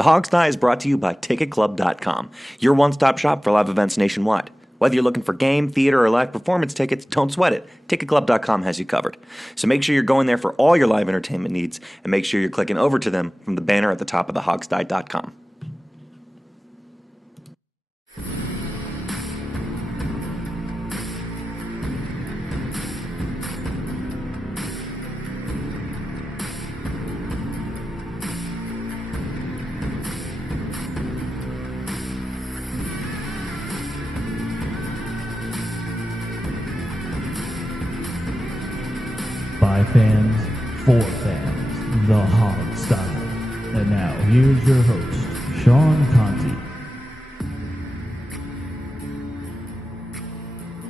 The Hog Sty is brought to you by TicketClub.com, your one-stop shop for live events nationwide. Whether you're looking for game, theater, or live performance tickets, don't sweat it. TicketClub.com has you covered. So make sure you're going there for all your live entertainment needs, and make sure you're clicking over to them from the banner at the top of thehogsty.com. By fans, for fans, the Hog Sty. And now, here's your host, Sean Conti.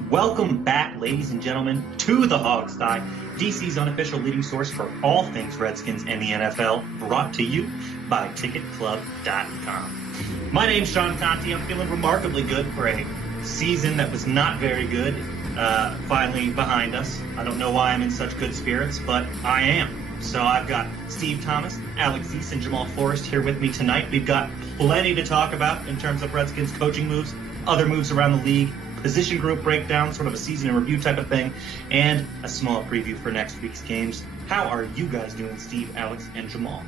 Welcome back, ladies and gentlemen, to the Hog Sty, DC's unofficial leading source for all things Redskins and the NFL, brought to you by TicketClub.com. My name's Sean Conti. I'm feeling remarkably good for a season that was not very good. Finally behind us. I don't know why I'm in such good spirits, but I am. So I've got Steve Thomas, Alex Zeese, and Jamal Forrest here with me tonight. We've got plenty to talk about in terms of Redskins coaching moves, other moves around the league, position group breakdown, sort of a season in review type of thing, and a small preview for next week's games. How are you guys doing, Steve, Alex, and Jamal?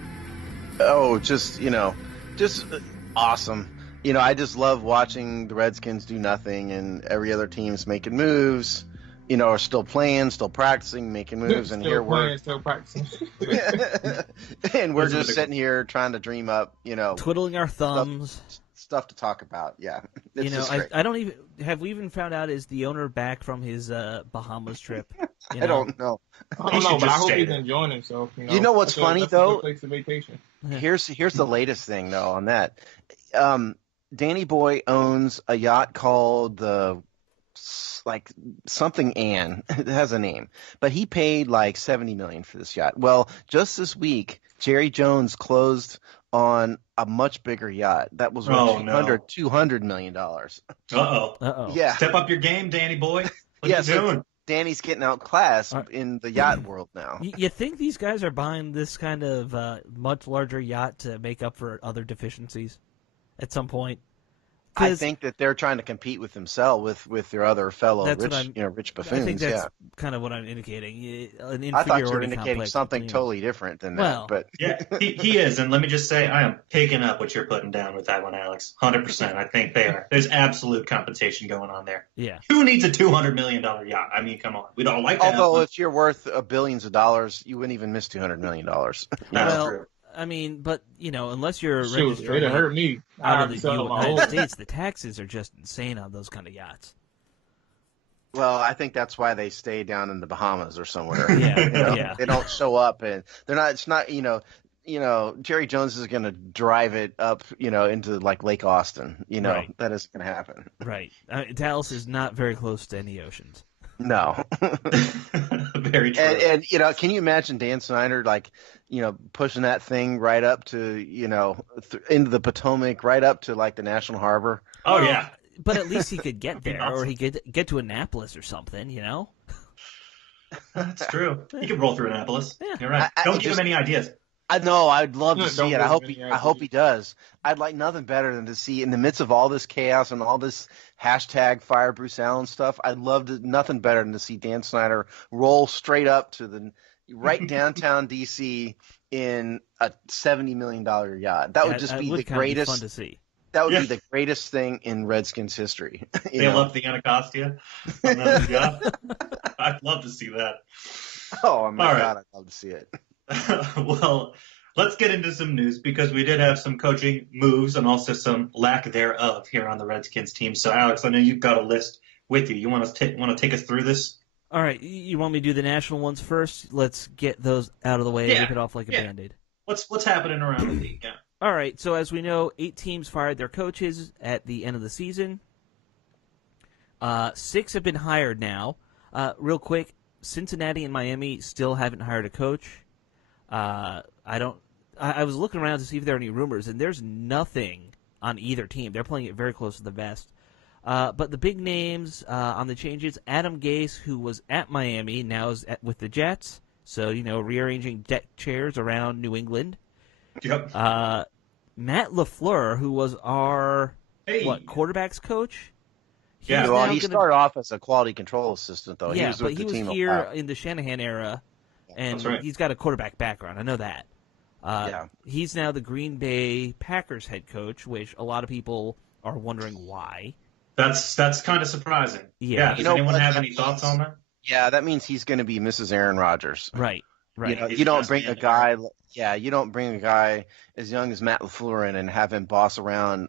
Oh, just awesome. I just love watching the Redskins do nothing and every other team's making moves, are still playing, still practicing, making moves, and here we're still practicing. and we're just sitting here trying to dream up, twiddling our thumbs. Stuff to talk about. Yeah. I don't even have we even found out, is the owner back from his Bahamas trip? I don't know. I don't know, but I hope he's enjoying himself. You know what's funny though? Place to vacation. Here's the latest thing though on that. Danny Boy owns a yacht called the something Ann. It has a name, but he paid like $70 million for this yacht. Well, just this week, Jerry Jones closed on a much bigger yacht that was worth $200 million. Uh-oh. Yeah. Step up your game, Danny Boy. What you doing? So Danny's getting outclassed in the yacht world now. You think these guys are buying this kind of much larger yacht to make up for other deficiencies at some point? I think that they're trying to compete with themselves, with their other fellow rich buffoons. I think that's kind of what I'm indicating. An inferiority I thought you were indicating complex something totally different than that. But yeah, he is, and let me just say, I am picking up what you're putting down with that one, Alex. 100%. I think they are. There's absolute compensation going on there. Yeah. Who needs a $200 million yacht? I mean, come on. We'd all like that. Although if you're worth billions of dollars, you wouldn't even miss $200 million. That's true. I mean, but, unless you're registering it hurt me. out of the United States, the taxes are just insane on those kind of yachts. Well, I think that's why they stay down in the Bahamas or somewhere. Yeah. They don't show up, and they're not. It's not. Jerry Jones is going to drive it up, into like Lake Austin. Right. That isn't going to happen. Right. Dallas is not very close to any oceans. No. Very true. And can you imagine Dan Snyder pushing that thing right up to into the Potomac, right up to like the National Harbor? Oh yeah. But at least he could get there, or he could get to Annapolis or something. That's true. He could roll through Annapolis. Yeah. You're right. Don't give him any ideas. I know. I'd love to see it. I hope he does. I'd like nothing better than to see, in the midst of all this chaos and all this hashtag fire Bruce Allen stuff, I'd love nothing better than to see Dan Snyder roll straight up to the right downtown DC in a $70 million yacht. That would just be the greatest. Fun to see. That would be the greatest thing in Redskins history. They love the Anacostia. I'd love to see that. Oh my God, I'd love to see it. Well, let's get into some news, because we did have some coaching moves and also some lack thereof here on the Redskins team. So, Alex, I know you've got a list with you. You want to take us through this? All right. You want me to do the national ones first? Let's get those out of the way and rip it off like a Band-Aid. What's happening around the league? Yeah. All right. So, as we know, 8 teams fired their coaches at the end of the season. 6 have been hired now. Real quick, Cincinnati and Miami still haven't hired a coach. I was looking around to see if there are any rumors, and there's nothing on either team. They're playing it very close to the vest. But the big names on the changes, Adam Gase, who was at Miami, now is with the Jets. So, rearranging deck chairs around New England. Yep. Matt LaFleur, who was our quarterbacks coach. He started off as a quality control assistant, though. Yeah, he was he was here in the Shanahan era, and he's got a quarterback background. I know that. He's now the Green Bay Packers head coach, which a lot of people are wondering why. That's kind of surprising. Yeah. Does anyone have any thoughts on that? Yeah, that means he's going to be Mrs. Aaron Rodgers. Right. You don't bring a guy. Yeah, you don't bring a guy as young as Matt LaFleur in and have him boss around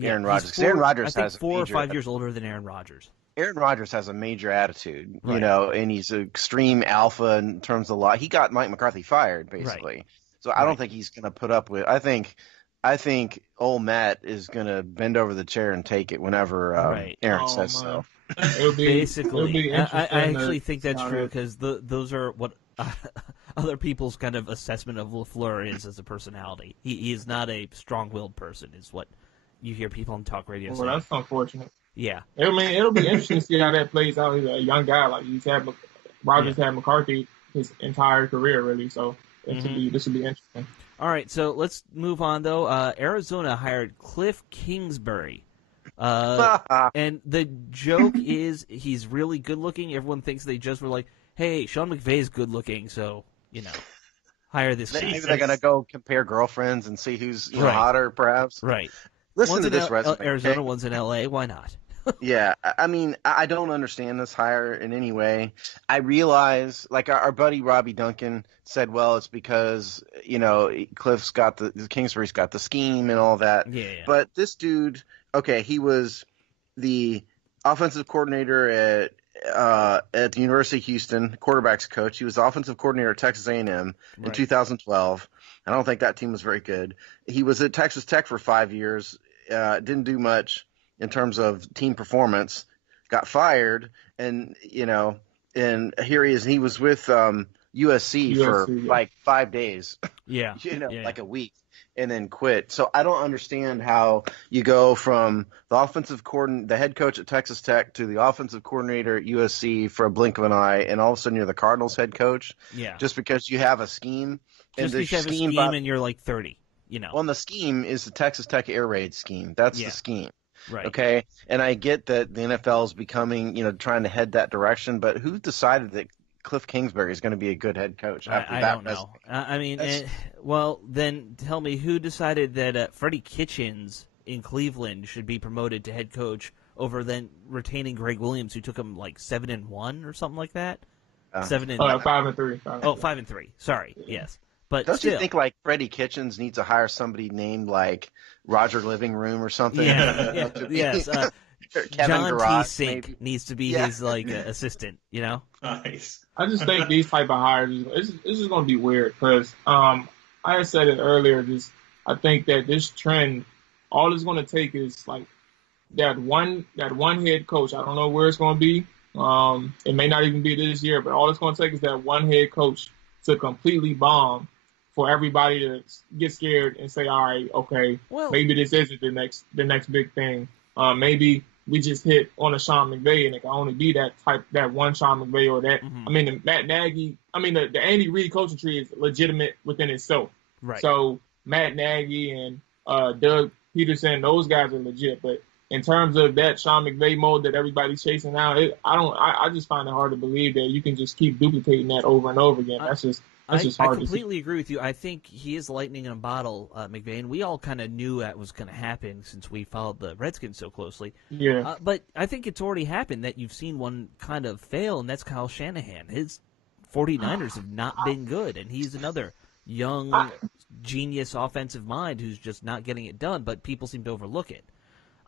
Aaron Rodgers. Aaron Rodgers has 4 or 5 years older than Aaron Rodgers. Aaron Rodgers has a major attitude, and he's an extreme alpha in terms of law. He got Mike McCarthy fired, basically. Right. So I don't think he's going to put up with. I think old Matt is going to bend over the chair and take it whenever Aaron says so. Basically, I actually think that's true because those are what other people's kind of assessment of LaFleur is as a personality. He is not a strong-willed person, is what you hear people on talk radio say. Well, that's unfortunate. Yeah. I mean, it'll be interesting to see how that plays out. He's a young guy. Like Rodgers had McCarthy his entire career, really. So this will be interesting. All right, so let's move on, though. Arizona hired Cliff Kingsbury. And the joke is he's really good-looking. Everyone thinks they just were like, hey, Sean McVay's good-looking, so, hire this guy. Maybe they're going to go compare girlfriends and see who's hotter, perhaps. Right. Listen to this resume. Arizona, one's in L.A., why not? Yeah, I mean, I don't understand this hire in any way. I realize, like our buddy Robbie Duncan said, well, it's because, Cliff's got Kingsbury's got the scheme and all that. Yeah. But this dude, he was the offensive coordinator at the University of Houston, quarterbacks coach. He was the offensive coordinator at Texas A&M in 2012. I don't think that team was very good. He was at Texas Tech for 5 years, didn't do much in terms of team performance, got fired, and here he is. He was with USC for like 5 days, like a week, and then quit. So I don't understand how you go from the head coach at Texas Tech to the offensive coordinator at USC for a blink of an eye, and all of a sudden you're the Cardinals head coach. Yeah, just because you have a scheme. Just because you have a scheme and you're like 30, Well, and the scheme is the Texas Tech air raid scheme. That's the scheme. Right. Okay. And I get that the NFL is becoming, trying to head that direction, but who decided that Cliff Kingsbury is going to be a good head coach after I that? Don't know. I mean, well, then tell me who decided that Freddie Kitchens in Cleveland should be promoted to head coach over then retaining Greg Williams, who took him like 7-1 or something like that. 5-3. 5-3. Sorry. Yes. But don't you think like Freddie Kitchens needs to hire somebody named like Roger Living Room or something? Yes. John T. Sink needs to be his assistant. Nice. I just think these type of hires, this is going to be weird because I said it earlier. I think that this trend, all it's going to take is like that one head coach. I don't know where it's going to be. It may not even be this year, but all it's going to take is that one head coach to completely bomb for everybody to get scared and say, all right, okay, maybe this isn't the next big thing. Maybe we just hit on a Sean McVay and it can only be that one Sean McVay or that. I mean, the Matt Nagy, the Andy Reid coaching tree is legitimate within itself. Right. So Matt Nagy and Doug Peterson, those guys are legit. But in terms of that Sean McVay mode that everybody's chasing now, I just find it hard to believe that you can just keep duplicating that over and over again. That's just hard. I completely agree with you. I think he is lightning in a bottle, McVay, and we all kind of knew that was going to happen since we followed the Redskins so closely. Yeah. But I think it's already happened that you've seen one kind of fail, and that's Kyle Shanahan. His 49ers have not been good, and he's another young, genius offensive mind who's just not getting it done, but people seem to overlook it.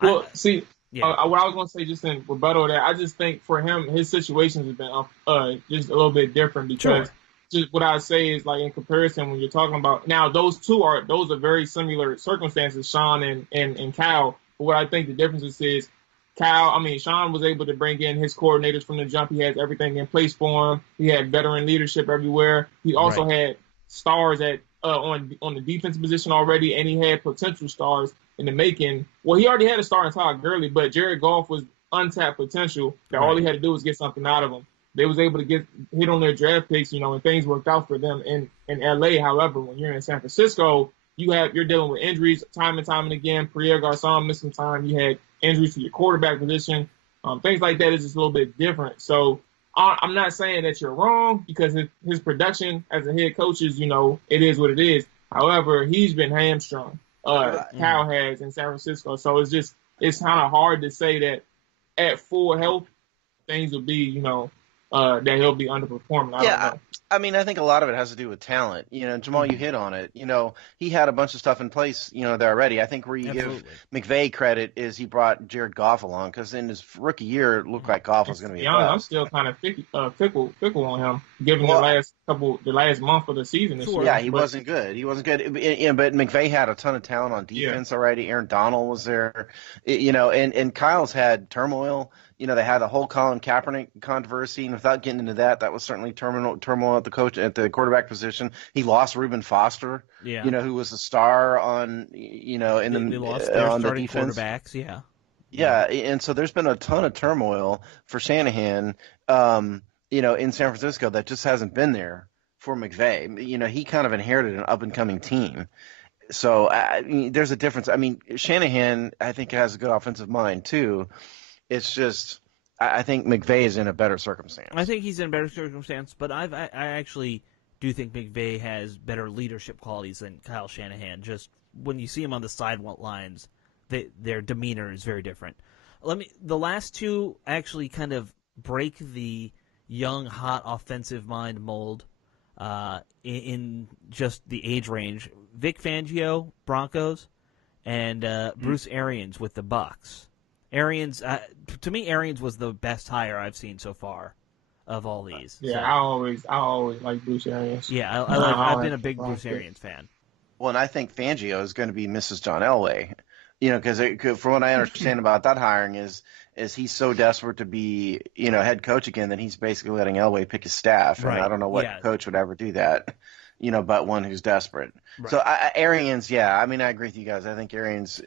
Well, what I was going to say just in rebuttal to that, I just think for him, his situations have been just a little bit different because just what I say is like in comparison when you're talking about now those are very similar circumstances, Sean and Kyle. But what I think the difference is Sean was able to bring in his coordinators from the jump. He has everything in place for him. He had veteran leadership everywhere. He also had stars on the defensive position already, and he had potential stars in the making. Well, he already had a star in Todd Gurley, but Jared Goff was untapped potential that all he had to do was get something out of him. They was able to hit on their draft picks, and things worked out for them in LA. However, when you're in San Francisco, you're dealing with injuries time and time and again. Pierre Garçon missed some time. You had injuries to your quarterback position. Things like that is just a little bit different. So I'm not saying that you're wrong because his production as a head coach is, it is what it is. However, he's been hamstrung. Kyle has in San Francisco. So it's kind of hard to say that at full health, things will be, that he'll be underperforming. I don't know. I mean, I think a lot of it has to do with talent. Jamal, you hit on it. He had a bunch of stuff in place, there already. I think where you give McVay credit is he brought Jared Goff along because in his rookie year, it looked like Goff was going to be. I'm still kind of fickle on him, given the last month of the season. He wasn't good. But McVay had a ton of talent on defense already. Aaron Donald was there, and Kyle's had turmoil. They had the whole Colin Kaepernick controversy, and without getting into that was certainly turmoil at the quarterback position. He lost Reuben Foster, who was a star on, they lost their on starting the defense. quarterbacks, and so there's been a ton of turmoil for Shanahan, in San Francisco that just hasn't been there for McVay. He kind of inherited an up-and-coming team. So there's a difference. I mean, Shanahan, I think, has a good offensive mind too. It's just, I think McVay is in a better circumstance. I think he's in a better circumstance, but I actually do think McVay has better leadership qualities than Kyle Shanahan. Just when you see him on the sidelines, their demeanor is very different. The last two actually kind of break the young, hot, offensive mind mold in just the age range. Vic Fangio, Broncos, and Bruce Arians with the Bucks. Arians, to me, Arians was the best hire I've seen so far of all these. Yeah, so. I always like Bruce Arians. Yeah, I've been a big Bruce Arians fan. Well, and I think Fangio is going to be Mrs. John Elway. Because from what I understand about that hiring is he's so desperate to be, head coach again that he's basically letting Elway pick his staff. Right. And I don't know what coach would ever do that, but one who's desperate. Right. So Arians, I mean, I agree with you guys. I think Arians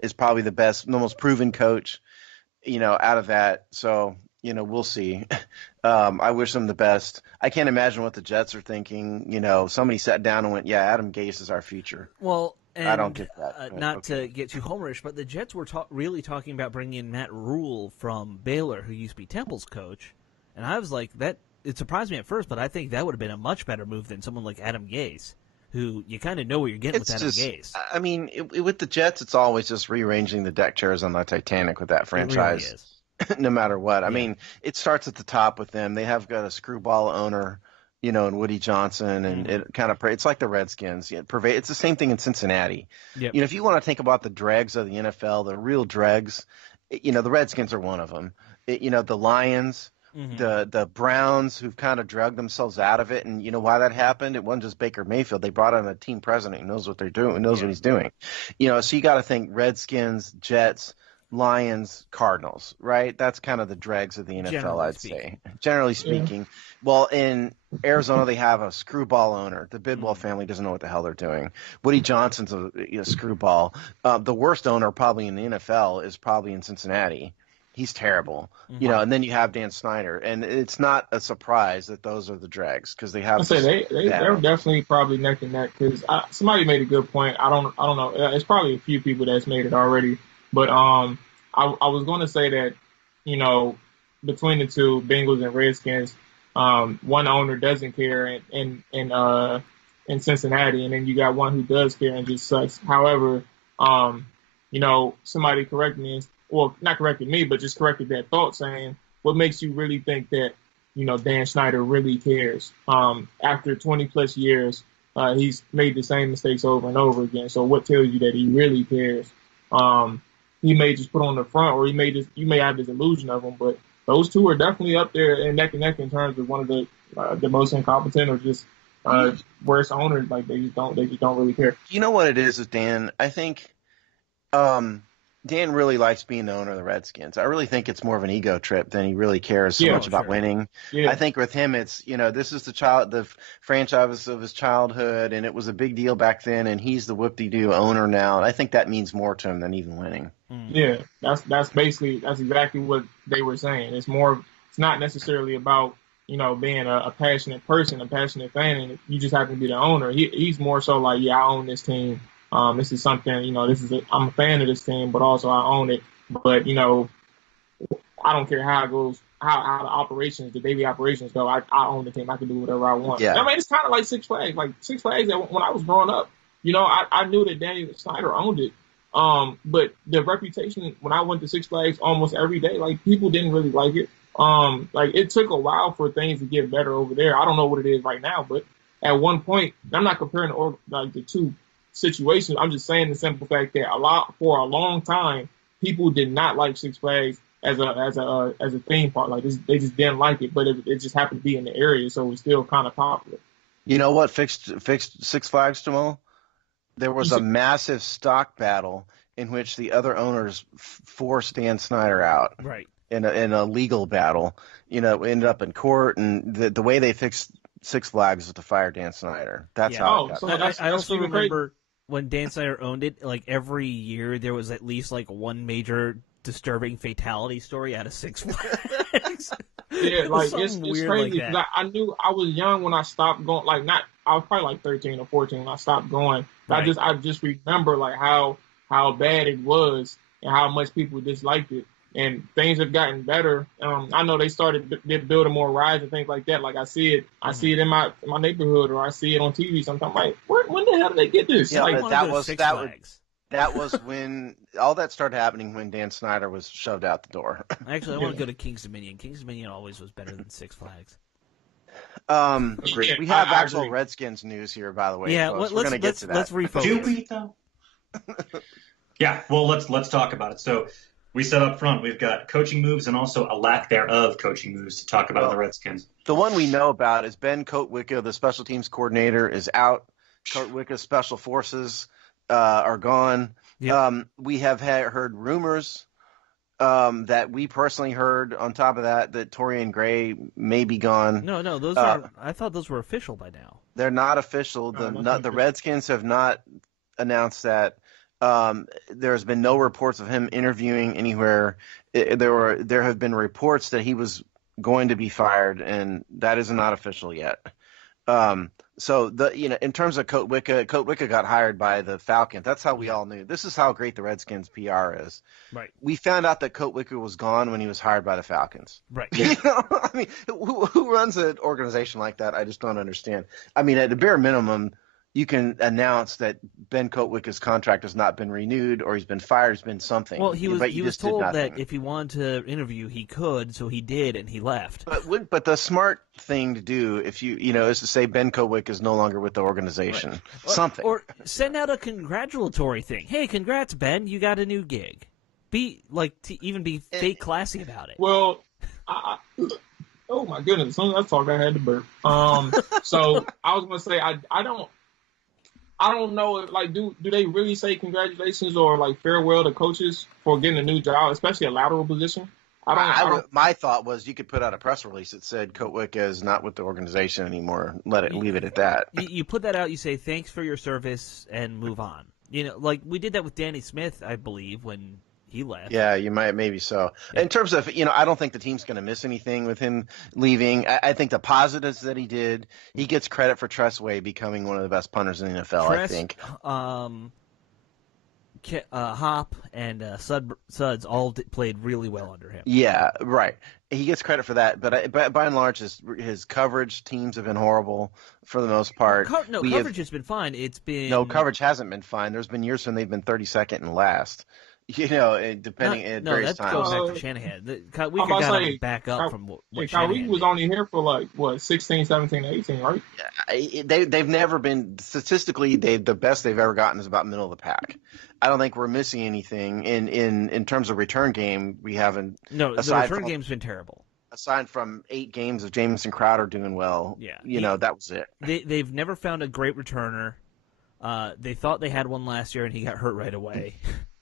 is probably the best, the most proven coach, out of that. So, we'll see. I wish them the best. I can't imagine what the Jets are thinking. Somebody sat down and went, Adam Gase is our future. Well, and, I don't get that. To get too homerish, but the Jets were really talking about bringing in Matt Rule from Baylor, who used to be Temple's coach. And I was like, it surprised me at first, but I think that would have been a much better move than someone like Adam Gase, who you kind of know what you're getting with Adam Gase. I mean, with the Jets, it's always just rearranging the deck chairs on the Titanic with that franchise. It really is. No matter what. I mean, it starts at the top with them. They have got a screwball owner, and Woody Johnson, and it kind of it's like the Redskins. It's the same thing in Cincinnati. Yep. If you want to think about the dregs of the NFL, the real dregs, the Redskins are one of them. The Lions, the Browns, who've kind of drugged themselves out of it, and you know why that happened? It wasn't just Baker Mayfield. They brought in a team president who knows what they're doing, knows what he's doing. So you got to think Redskins, Jets, Lions, Cardinals, right? That's kind of the dregs of the NFL, I'd say. Generally speaking. Well, in Arizona, they have a screwball owner. The Bidwell family doesn't know what the hell they're doing. Woody Johnson's a screwball. The worst owner probably in the NFL is probably in Cincinnati. He's terrible. And then you have Dan Snyder. And it's not a surprise that those are the dregs because they have. They're definitely probably neck and neck because somebody made a good point. I don't know. It's probably a few people that's made it already. But I was going to say that, between the two, Bengals and Redskins, one owner doesn't care in Cincinnati, and then you got one who does care and just sucks. However, somebody corrected me, not corrected me, but just corrected that thought, saying, what makes you really think that, Dan Snyder really cares? After 20-plus years, he's made the same mistakes over and over again. So what tells you that he really cares? He may just put on the front, or you may have this illusion of him, but those two are definitely up there in neck and neck in terms of one of the most incompetent or just worst owners. Like they just don't really care. You know what it is with Dan? I think Dan really likes being the owner of the Redskins. I really think it's more of an ego trip than he really cares so much about winning. Yeah. I think with him, it's this is the franchise of his childhood, and it was a big deal back then, and he's the whoop-de-doo owner now. And I think that means more to him than even winning. Yeah, that's exactly what they were saying. It's not necessarily about being a passionate person, a passionate fan, and you just happen to be the owner. He's more so like, I own this team. This is something, I'm a fan of this team, but also I own it. But, I don't care how it goes, how the operations, the daily operations go. I own the team. I can do whatever I want. Yeah. I mean, it's kind of like Six Flags. Like Six Flags, when I was growing up, I knew that Danny Snyder owned it. But the reputation, when I went to Six Flags almost every day, like, people didn't really like it. Like, it took a while for things to get better over there. I don't know what it is right now, but at one point, I'm not comparing the two situations. I'm just saying the simple fact that for a long time, people did not like Six Flags as a theme park. Like, they just didn't like it, but it just happened to be in the area, so it was still kind of popular. You know what fixed Six Flags, Jamal? There was a massive stock battle in which the other owners forced Dan Snyder out. Right. In a legal battle, ended up in court, and the way they fixed Six Flags was to fire Dan Snyder. That's how it got. I also remember when Dan Snyder owned it, like, every year there was at least like one major disturbing fatality story out of Six Flags. Yeah, like it's crazy. Like I knew I was young when I stopped going. Like, I was probably like 13 or 14 when I stopped going. Right. I just remember like how bad it was and how much people disliked it. And things have gotten better. I know they started building more rides and things like that. Like, I see it in my neighborhood, or I see it on TV sometimes. Like, when the hell did they get this? Yeah, like, that was when all that started happening, when Dan Snyder was shoved out the door. Actually, I want to go to Kings Dominion. Kings Dominion always was better than Six Flags. We have actual Redskins news here, by the way. Yeah, we're going to get to that. Let's refocus. Do we, though? Yeah, well, let's talk about it. So we said up front we've got coaching moves and also a lack thereof coaching moves to talk about the Redskins. The one we know about is Ben Kotwicka, the special teams coordinator, is out. Kotwicka's special forces are gone. Yep. We have heard rumors that we personally heard, on top of that Torian Gray may be gone. No, those are. I thought those were official by now. They're not official. The Redskins have not announced that. There's been no reports of him interviewing anywhere. There have been reports that he was going to be fired, and that is not official yet. So in terms of Kotwicka got hired by the Falcons. That's how we all knew. This is how great the Redskins PR is. Right. We found out that Kotwicka was gone when he was hired by the Falcons. Right. I mean, who runs an organization like that? I just don't understand. I mean, at the bare minimum, you can announce that Ben Kotwicka's contract has not been renewed, or he's been fired, he's been something. Well, he was told that if he wanted to interview, he could, so he did, and he left. But the smart thing to do, if is to say Ben Kotwicka is no longer with the organization. Right. Something. Or send out a congratulatory thing. Hey, congrats, Ben, you got a new gig. Be fake classy about it. Well, oh my goodness, as soon as I talked, I had to burp. So I was gonna say I don't know if, like, do they really say congratulations or, like, farewell to coaches for getting a new job, especially a lateral position? My thought was you could put out a press release that said Kotwicka is not with the organization anymore. Leave it at that. You put that out. You say thanks for your service and move on. Like we did that with Danny Smith, I believe, when he left. Yeah, maybe so. Yeah. In terms of, I don't think the team's going to miss anything with him leaving. I think the positives that he did, he gets credit for Tressway becoming one of the best punters in the NFL, I think. Hop and Suds all played really well under him. Yeah, right. He gets credit for that, but by and large, his coverage teams have been horrible for the most part. Coverage has been fine. Coverage hasn't been fine. There's been years when they've been 32nd and last. Depending at various times. No, that goes back to Shanahan. We got to back up from what Kyrie was only here for 16, 17, 18, right? Yeah, they've never been statistically. The best they've ever gotten is about middle of the pack. I don't think we're missing anything in terms of return game. We haven't. No, the return game's been terrible. Aside from 8 games of Jamison Crowder doing well, that was it. They've never found a great returner. They thought they had one last year, and he got hurt right away.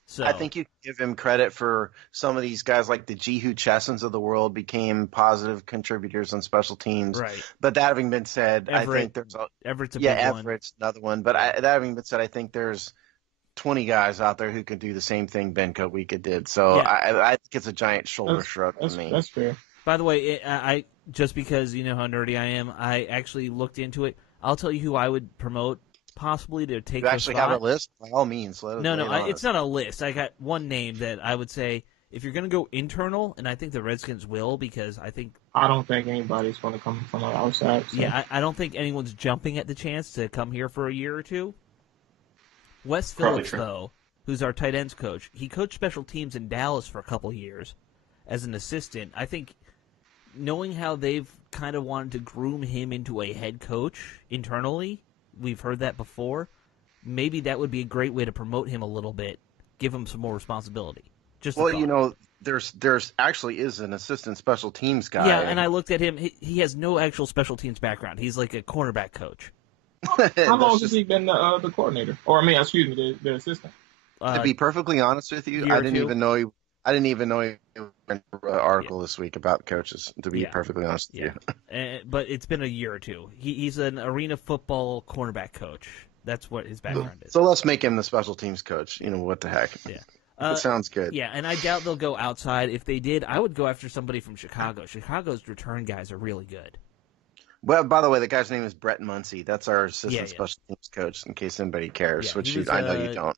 So I think you give him credit for some of these guys, like the Jehu Chessons of the world became positive contributors on special teams. Right. But that having been said, I think there's Everett's a big one. Everett's another one. But that having been said, I think there's 20 guys out there who can do the same thing Ben Kotwicka did. So I think it's a giant shoulder shrug to me. That's fair. By the way, I just because you know how nerdy I am, I actually looked into it. I'll tell you who I would promote possibly to take You actually have a list? By all means, let us No, it's not a list. I got one name that I would say if you're going to go internal, and I think the Redskins will because I don't think anybody's going to come from the outside. So. Yeah, I don't think anyone's jumping at the chance to come here for a year or two. Wes Phillips, though, who's our tight ends coach, he coached special teams in Dallas for a couple years as an assistant. I think knowing how they've kind of wanted to groom him into a head coach internally, we've heard that before, maybe that would be a great way to promote him a little bit, give him some more responsibility. There's actually is an assistant special teams guy. Yeah, and I looked at him. He has no actual special teams background. He's like a cornerback coach. How long has he been the coordinator? Or the assistant? To be perfectly honest with you, I didn't even know he wrote an article this week about coaches. To be perfectly honest with you, but it's been a year or two. He's an arena football cornerback coach. That's what his background is. So let's make him the special teams coach. What the heck? Yeah. That sounds good. Yeah, and I doubt they'll go outside. If they did, I would go after somebody from Chicago. Chicago's return guys are really good. Well, by the way, the guy's name is Brett Muncy. That's our assistant special teams coach, in case anybody cares, which I know you don't.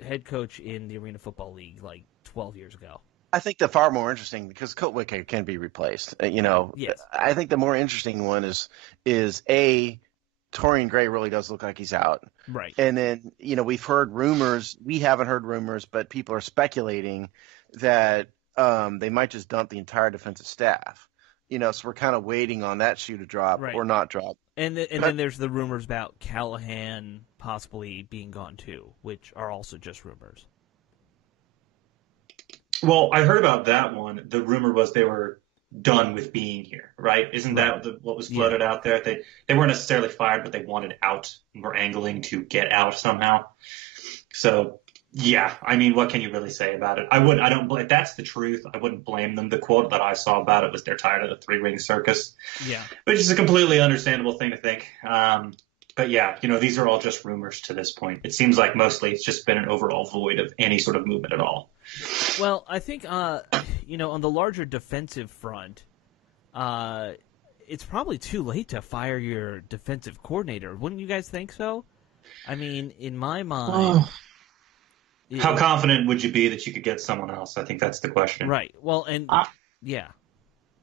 Head coach in the Arena Football League like 12 years ago. I think the far more interesting, because Colt Wickett can be replaced. Yes. I think the more interesting one is Torian Gray really does look like he's out. Right. And then, we've heard rumors. We haven't heard rumors, but people are speculating that they might just dump the entire defensive staff. So we're kind of waiting on that shoe to drop or not drop. And then there's the rumors about Callahan possibly being gone too, which are also just rumors. Well, I heard about that one. The rumor was they were done with being here, right? Isn't that what was floated out there? They weren't necessarily fired, but they wanted out and were angling to get out somehow. So, yeah, I mean, what can you really say about it? If that's the truth, I wouldn't blame them. The quote that I saw about it was they're tired of the three-ring circus. Yeah. Which is a completely understandable thing to think. But yeah, these are all just rumors to this point. It seems like mostly it's just been an overall void of any sort of movement at all. Well, I think, on the larger defensive front, it's probably too late to fire your defensive coordinator. Wouldn't you guys think so? I mean, in my mind... How confident would you be that you could get someone else? I think that's the question. Right. Well, and I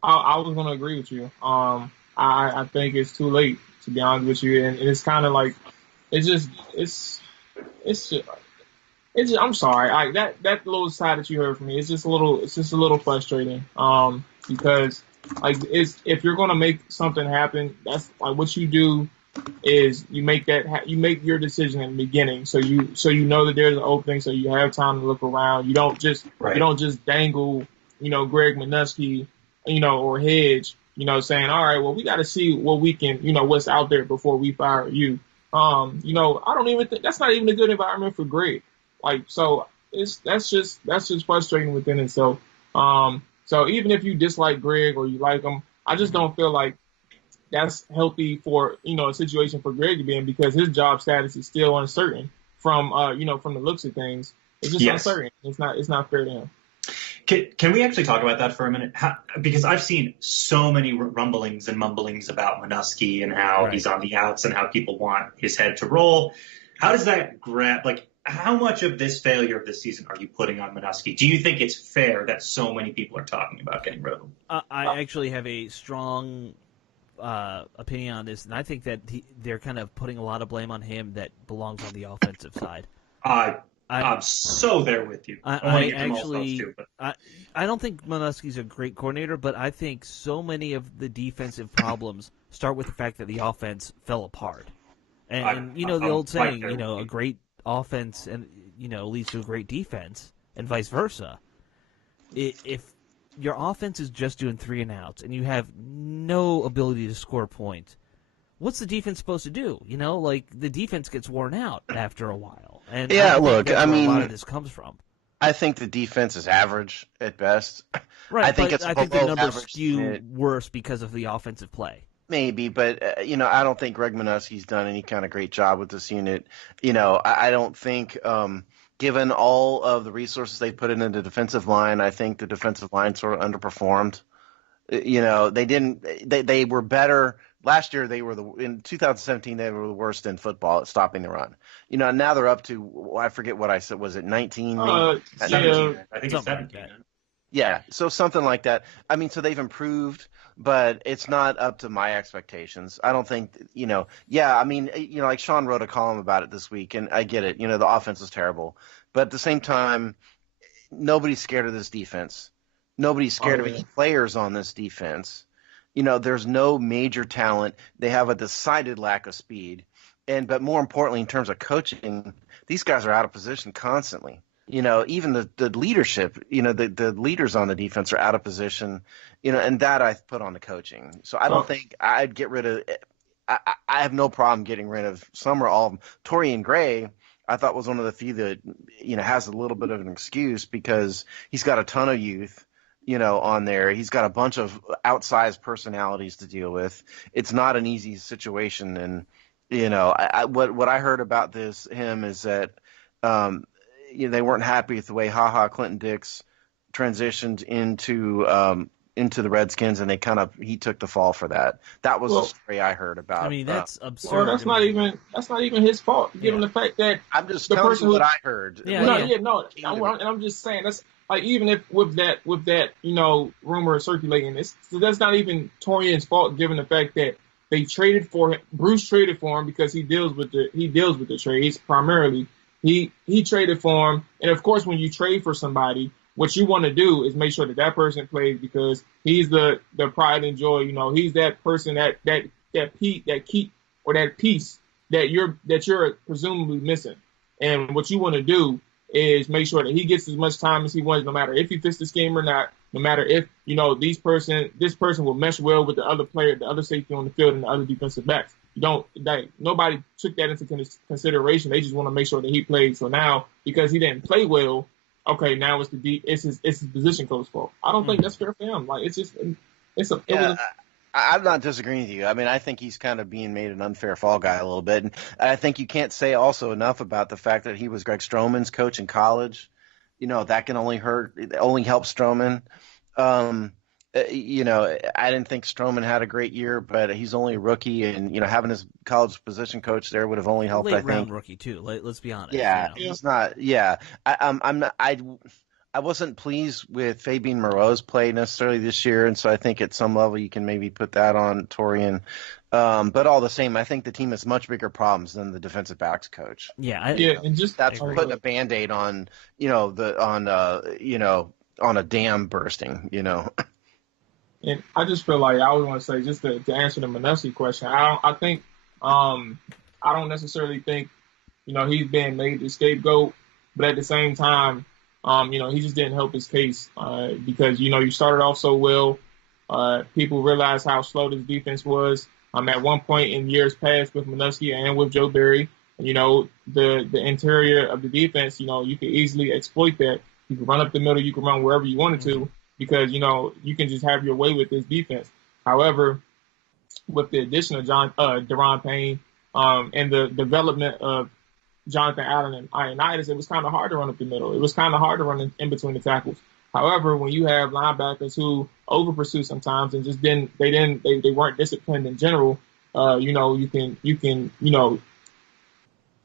was going to agree with you. I think it's too late, to be honest with you, and it's kind of like I'm sorry. That little side that you heard from me, it's just a little frustrating. Because if you're going to make something happen, that's like what you do. Is you make your decision in the beginning, so you know that there's an opening, so you have time to look around. You don't just dangle, Greg Minuski, or Hedge, saying, all right, well, we got to see what we can, what's out there before we fire you. I don't even think that's not even a good environment for Greg. So that's just frustrating within itself. So even if you dislike Greg or you like him, I just don't feel like that's healthy for, a situation for Greg to be in, because his job status is still uncertain from the looks of things. It's just uncertain. It's not fair to him. Can we actually talk about that for a minute? Because I've seen so many rumblings and mumblings about Minuski and how he's on the outs and how people want his head to roll. How does that how much of this failure of this season are you putting on Minuski? Do you think it's fair that so many people are talking about getting rid of him? I actually have a strong opinion on this, and I think that they're kind of putting a lot of blame on him that belongs on the offensive side. I'm so there with you. I don't think Minuski's a great coordinator, but I think so many of the defensive problems start with the fact that the offense fell apart. And the old saying, a great offense and leads to a great defense, and vice versa. If your offense is just doing 3 and outs, and you have no ability to score points, what's the defense supposed to do? The defense gets worn out after a while. And a lot of this comes from. I think the defense is average at best. Right, I think the numbers skew worse because of the offensive play. Maybe, but I don't think Greg Minuski's done any kind of great job with this unit. I don't think. Given all of the resources they put into the defensive line, I think the defensive line sort of underperformed. They were better Last year in 2017 they were the worst in football at stopping the run. Now they're up to, I forget what I said. Was it 19? 17. I think it's 17. Yeah, so something like that. I mean, so they've improved, but it's not up to my expectations. I don't think, yeah, I mean, like Sean wrote a column about it this week, and I get it. The offense is terrible. But at the same time, nobody's scared of this defense. Nobody's scared of any players on this defense. There's no major talent. They have a decided lack of speed. But more importantly, in terms of coaching, these guys are out of position constantly. Even the leadership, the leaders on the defense are out of position, and that I put on the coaching. So I don't think I'd get rid of – I have no problem getting rid of some or all of them. Torian Gray, I thought, was one of the few that, has a little bit of an excuse because he's got a ton of youth, on there. He's got a bunch of outsized personalities to deal with. It's not an easy situation. And, what I heard about him is that they weren't happy with the way Clinton Dix transitioned into the Redskins, and he took the fall for that. That was the story I heard about. I mean, that's absurd. Well, that's not even his fault, given the fact that I'm just telling you what I heard. I'm just saying that's like, even if with that rumor circulating, that's not even Torian's fault, given the fact that they traded for him. Bruce traded for him because he deals with the trades primarily. He traded for him, and of course, when you trade for somebody, what you want to do is make sure that person plays, because he's the pride and joy. He's that person that piece that you're presumably missing. And what you want to do is make sure that he gets as much time as he wants, no matter if he fits the scheme or not, no matter if this person will mesh well with the other player, the other safety on the field, and the other defensive backs. Nobody took that into consideration. They just want to make sure that he played. So now, because he didn't play well, okay, now it's his position coach's fault. I don't think that's fair for him. Like, I'm not disagreeing with you. I mean, I think he's kind of being made an unfair fall guy a little bit. And I think you can't say also enough about the fact that he was Greg Stroman's coach in college. That can only help Stroman. I didn't think Stroman had a great year, but he's only a rookie, and having his college position coach there would have only helped. Late round rookie too. Let's be honest. Yeah, he's not. Yeah, I wasn't pleased with Fabian Moreau's play necessarily this year, and so I think at some level you can maybe put that on Torian. But all the same, I think the team has much bigger problems than the defensive backs coach. And just that's putting a Band-Aid on, on a dam bursting, And I just feel like I always want to say, just to answer the Manussi question, I don't necessarily think, he's been made the scapegoat, but at the same time, he just didn't help his case because, you started off so well. People realized how slow this defense was. At one point in years past with Manussi and with Joe Barry, the interior of the defense, you could easily exploit that. You could run up the middle, you could run wherever you wanted to, because, you can just have your way with this defense. However, with the addition of Daron Payne and the development of Jonathan Allen and Ioannidis, it was kind of hard to run up the middle. It was kind of hard to run in between the tackles. However, when you have linebackers who over pursue sometimes and just they weren't disciplined in general, you can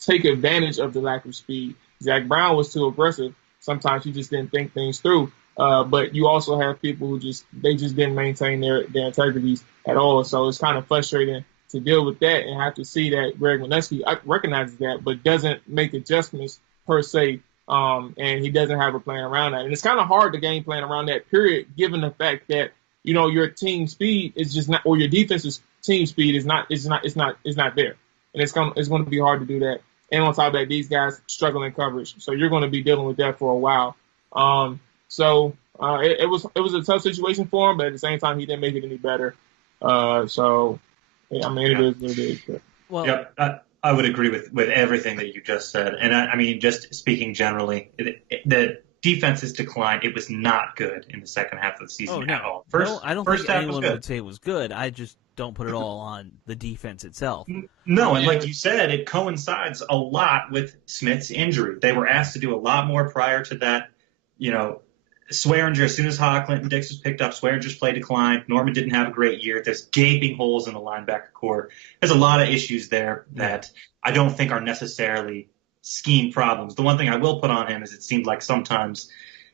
take advantage of the lack of speed. Zach Brown was too aggressive. Sometimes he just didn't think things through. But you also have people who just didn't maintain their integrities at all. So it's kind of frustrating to deal with that and have to see that Greg Manussi recognizes that, but doesn't make adjustments per se. And he doesn't have a plan around that. And it's kind of hard to game plan around that period, given the fact that, your team speed is just not, or your defense's team speed is not there. And it's going to be hard to do that. And on top of that, these guys struggle in coverage. So you're going to be dealing with that for a while. So it was a tough situation for him, but at the same time, he didn't make it any better. It is what it is. But. Well, yep, I would agree with everything that you just said. And I mean, just speaking generally, the defense's decline, it was not good in the second half of the season at all. I don't think anyone would say it was good. I just don't put it all on the defense itself. No, and like you said, it coincides a lot with Smith's injury. They were asked to do a lot more prior to that, Swearinger, as soon as Clinton Dix was picked up, Swearinger's play declined. Norman didn't have a great year. There's gaping holes in the linebacker core. There's a lot of issues there that I don't think are necessarily scheme problems. The one thing I will put on him is it seemed like sometimes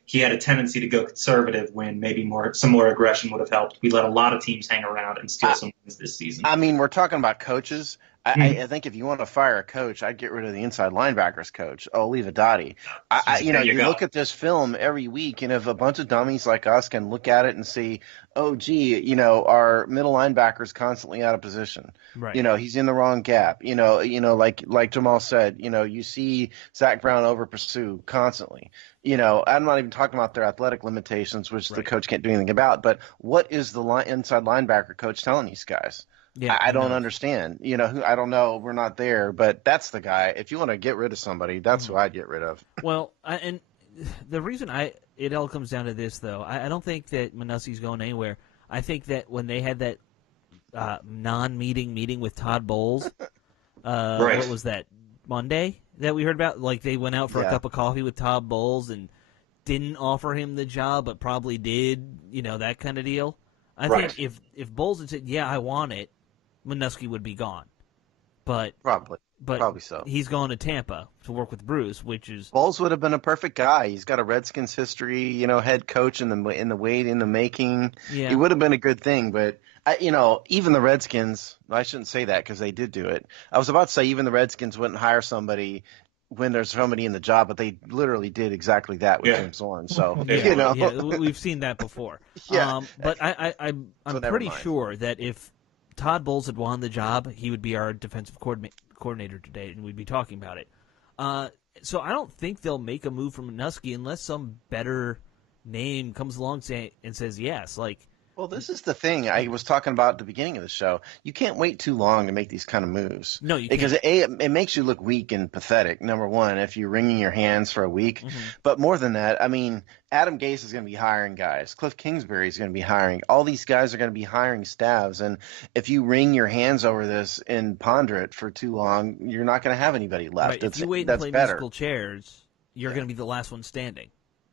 he had a tendency to go conservative when maybe some more aggression would have helped. We let a lot of teams hang around and steal some wins this season. I mean, we're talking about coaches. I think if you want to fire a coach, I'd get rid of the inside linebackers coach, Oliva-Dottie. You look at this film every week, and if a bunch of dummies like us can look at it and see, oh, gee, our middle linebacker's constantly out of position. Right. He's in the wrong gap. Like Jamal said, you see Zach Brown over pursue constantly. I'm not even talking about their athletic limitations, which the coach can't do anything about. But what is the inside linebacker coach telling these guys? Yeah, I don't understand. I don't know. We're not there, but that's the guy. If you want to get rid of somebody, that's who I'd get rid of. Well, and the reason it all comes down to this, though. I don't think that Minuski's going anywhere. I think that when they had that meeting with Todd Bowles, what was that, Monday that we heard about? Like they went out for a cup of coffee with Todd Bowles and didn't offer him the job, but probably did, that kind of deal. I think if Bowles had said, yeah, I want it, Minuski would be gone. But probably so. He's going to Tampa to work with Bruce, which is Bowles would have been a perfect guy. He's got a Redskins history, head coach in the making. Yeah. He would have been a good thing, but even the Redskins. I shouldn't say that because they did do it. I was about to say even the Redskins wouldn't hire somebody when there's somebody in the job, but they literally did exactly that with James Zorn. So we've seen that before. But I'm pretty sure that if Todd Bowles had won the job, he would be our defensive coordinator today, and we'd be talking about it. So I don't think they'll make a move from Minuski unless some better name comes along and says yes. Well, this is the thing I was talking about at the beginning of the show. You can't wait too long to make these kind of moves. No, you can't. Because it makes you look weak and pathetic, number one, if you're wringing your hands for a week. Mm-hmm. But more than that, Adam Gase is going to be hiring guys. Cliff Kingsbury is going to be hiring. All these guys are going to be hiring staffs. And if you wring your hands over this and ponder it for too long, you're not going to have anybody left. Right. If you wait and play musical chairs, you're going to be the last one standing.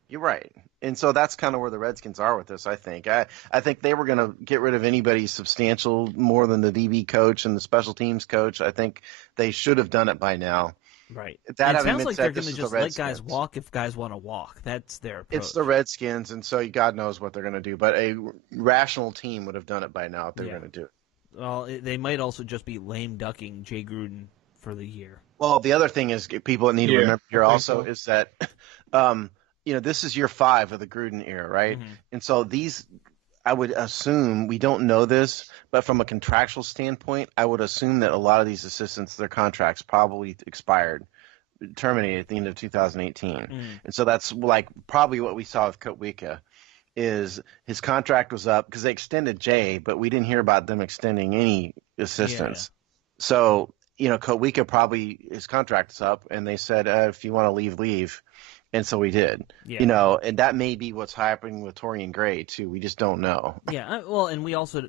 You're right. And so that's kind of where the Redskins are with this, I think. I think they were going to get rid of anybody substantial more than the DB coach and the special teams coach. I think they should have done it by now. Right. It sounds like they're going to just let guys walk if guys want to walk. That's their approach. It's the Redskins, and so God knows what they're going to do. But a rational team would have done it by now if they were going to do it. Well, they might also just be lame ducking Jay Gruden for the year. Well, the other thing is people need to remember here also is that this is year 5 of the Gruden era, right? Mm-hmm. And so I would assume, we don't know this, but from a contractual standpoint, I would assume that a lot of these assistants, their contracts probably terminated at the end of 2018. Mm. And so that's probably what we saw with Kotwica is his contract was up because they extended Jay, but we didn't hear about them extending any assistants. Yeah. So, Kotwica probably his contract is up, and they said, if you want to leave. And so we did, and that may be what's happening with Torian Gray too. We just don't know. Yeah, well, and we also,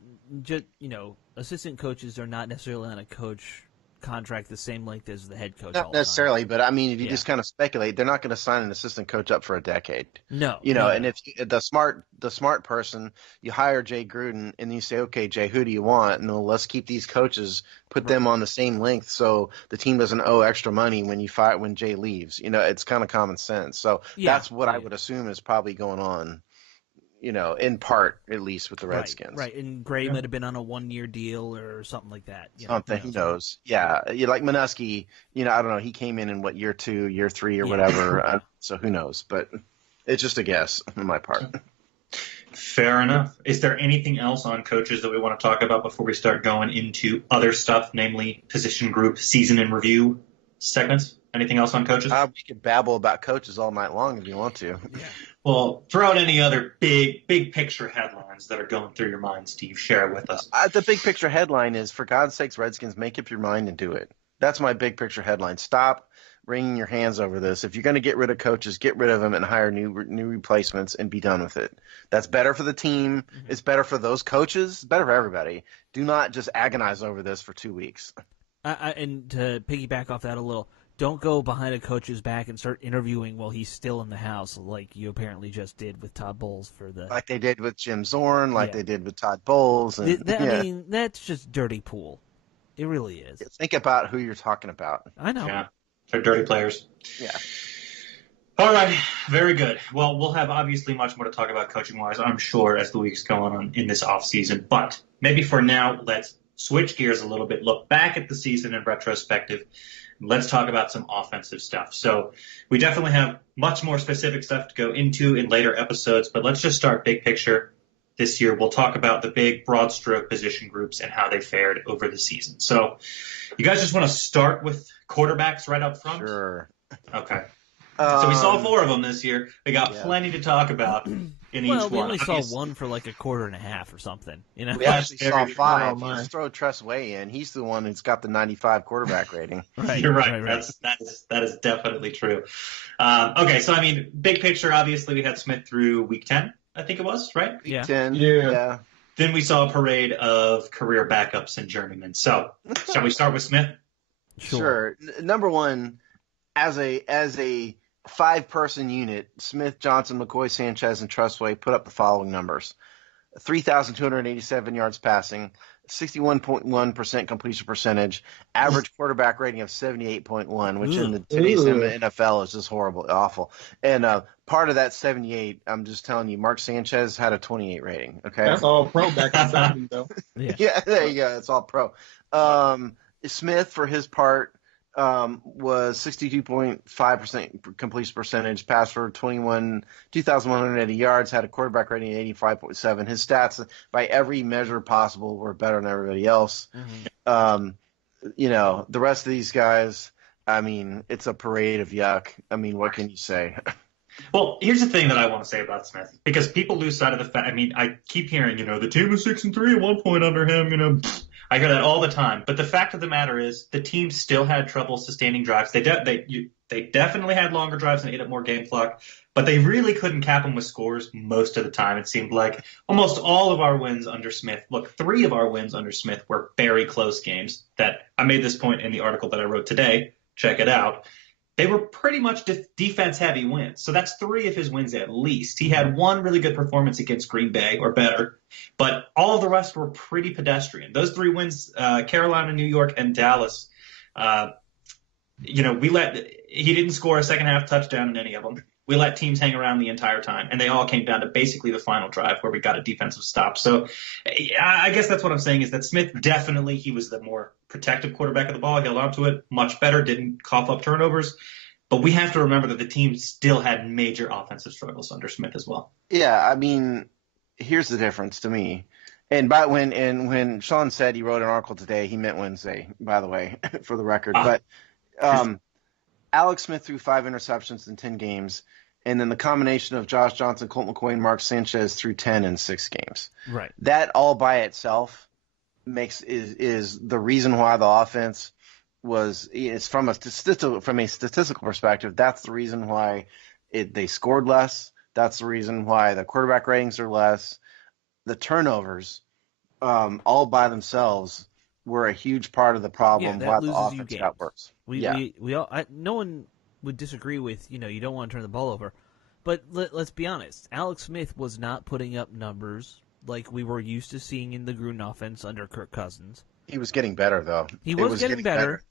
assistant coaches are not necessarily on a coach contract the same length as the head coach. Not necessarily, but if you just kind of speculate, they're not going to sign an assistant coach up for a decade. No, and if the smart person, you hire Jay Gruden, and you say, okay, Jay, who do you want? And let's keep these coaches, put them on the same length, so the team doesn't owe extra money when Jay leaves. It's kind of common sense. So that's what I would assume is probably going on. In part, at least with the Redskins. Right. And Gray might have been on a 1-year deal or something like that. Something, who knows? Yeah. Like Minuski, I don't know. He came in what, year 2, year 3 or whatever. So who knows? But it's just a guess on my part. Fair enough. Is there anything else on coaches that we want to talk about before we start going into other stuff, namely position group, season in review segments? Anything else on coaches? We could babble about coaches all night long if you want to. Yeah. Well, throw out any other big picture headlines that are going through your mind, Steve. Share it with us. The big picture headline is, for God's sakes, Redskins, make up your mind and do it. That's my big picture headline. Stop wringing your hands over this. If you're going to get rid of coaches, get rid of them and hire new replacements and be done with it. That's better for the team. Mm-hmm. It's better for those coaches. It's better for everybody. Do not just agonize over this for 2 weeks. And to piggyback off that a little, don't go behind a coach's back and start interviewing while he's still in the house, like you apparently just did with Todd Bowles for the. Like they did with Jim Zorn, like they did with Todd Bowles, and I mean, that's just dirty pool. It really is. Think about who you're talking about. I know. Yeah, they're dirty players. Yeah. All right, very good. Well, we'll have obviously much more to talk about coaching-wise, I'm sure, as the weeks go on in this offseason. But maybe for now, let's switch gears a little bit, look back at the season in retrospective. Let's talk about some offensive stuff. So we definitely have much more specific stuff to go into in later episodes, but let's just start big picture this year. We'll talk about the big broad stroke position groups and how they fared over the season. So you guys just want to start with quarterbacks right up front? Sure. Okay. So we saw 4 of them this year. We got plenty to talk about in each one. Well, we only saw one for like a quarter and a half or something. You know, we actually saw 5. Just throw Tress Way in. He's the one who's got the 95 quarterback rating. Right. You're right. That is definitely true. Okay, so I mean, big picture. Obviously, we had Smith through week 10. I think it was right. Week 10. Yeah. Then we saw a parade of career backups and journeymen. So, shall we start with Smith? Sure. Number one, as a 5-person unit, Smith, Johnson, McCoy, Sanchez, and Trustway put up the following numbers: 3,287 yards passing, 61.1% completion percentage, average quarterback rating of 78.1, which in today's NFL is just horrible, awful. And part of that 78, I'm just telling you, Mark Sanchez had a 28 rating. Okay, that's all pro back in the 70s, though. Yeah, there you go. It's all pro. Smith, for his part, was 62.5% completion percentage, passed for 2,180 yards, had a quarterback rating of 85.7. His stats, by every measure possible, were better than everybody else. The rest of these guys, I mean, it's a parade of yuck. I mean, what can you say? Well, here's the thing that I want to say about Smith, because people lose sight of the fact. I mean, I keep hearing, the team was 6-3 at one point under him, I hear that all the time. But the fact of the matter is the team still had trouble sustaining drives. They definitely had longer drives and ate up more game clock, but they really couldn't cap them with scores most of the time. It seemed like almost all of our wins under Smith, 3 of our wins under Smith were very close games. That I made this point in the article that I wrote today. Check it out. They were pretty much defense-heavy wins. So that's 3 of his wins at least. He had 1 really good performance against Green Bay, or better, but all of the rest were pretty pedestrian. Those 3 wins, Carolina, New York, and Dallas, he didn't score a second-half touchdown in any of them. We let teams hang around the entire time, and they all came down to basically the final drive where we got a defensive stop. So I guess that's what I'm saying, is that Smith definitely, he was the more protective quarterback of the ball. He held on to it much better, didn't cough up turnovers. But we have to remember that the team still had major offensive struggles under Smith as well. Yeah, I mean, here's the difference to me. And when Sean said he wrote an article today, he meant Wednesday, by the way, for the record. But Alex Smith threw 5 interceptions in 10 games, and then the combination of Josh Johnson, Colt McCoy, and Mark Sanchez threw 10 in 6 games. Right. That all by itself is the reason why the offense is from a statistical perspective. That's the reason why they scored less. That's the reason why the quarterback ratings are less. The turnovers, all by themselves, were a huge part of the problem why the offense got worse. No one would disagree with, you don't want to turn the ball over. But let's be honest. Alex Smith was not putting up numbers like we were used to seeing in the Gruden offense under Kirk Cousins. He was getting better, though. He was getting better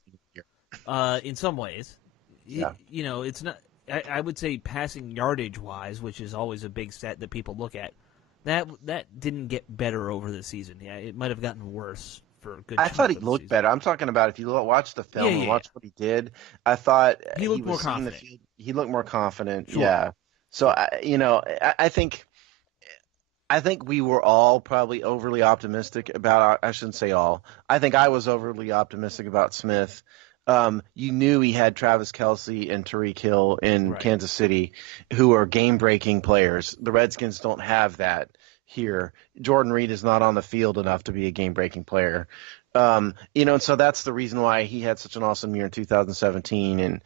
in some ways. Yeah. It's not. I would say passing yardage-wise, which is always a big stat that people look at, that didn't get better over the season. Yeah, it might have gotten worse. I thought he looked better. I'm talking about if you watch the film and watch what he did. I thought he looked more confident. He looked more confident. Sure. Yeah. So I think we were all probably overly optimistic about. I shouldn't say all. I think I was overly optimistic about Smith. You knew he had Travis Kelce and Tyreek Hill in Kansas City, who are game-breaking players. The Redskins don't have that here. Jordan Reed is not on the field enough to be a game-breaking player. And so that's the reason why he had such an awesome year in 2017. And,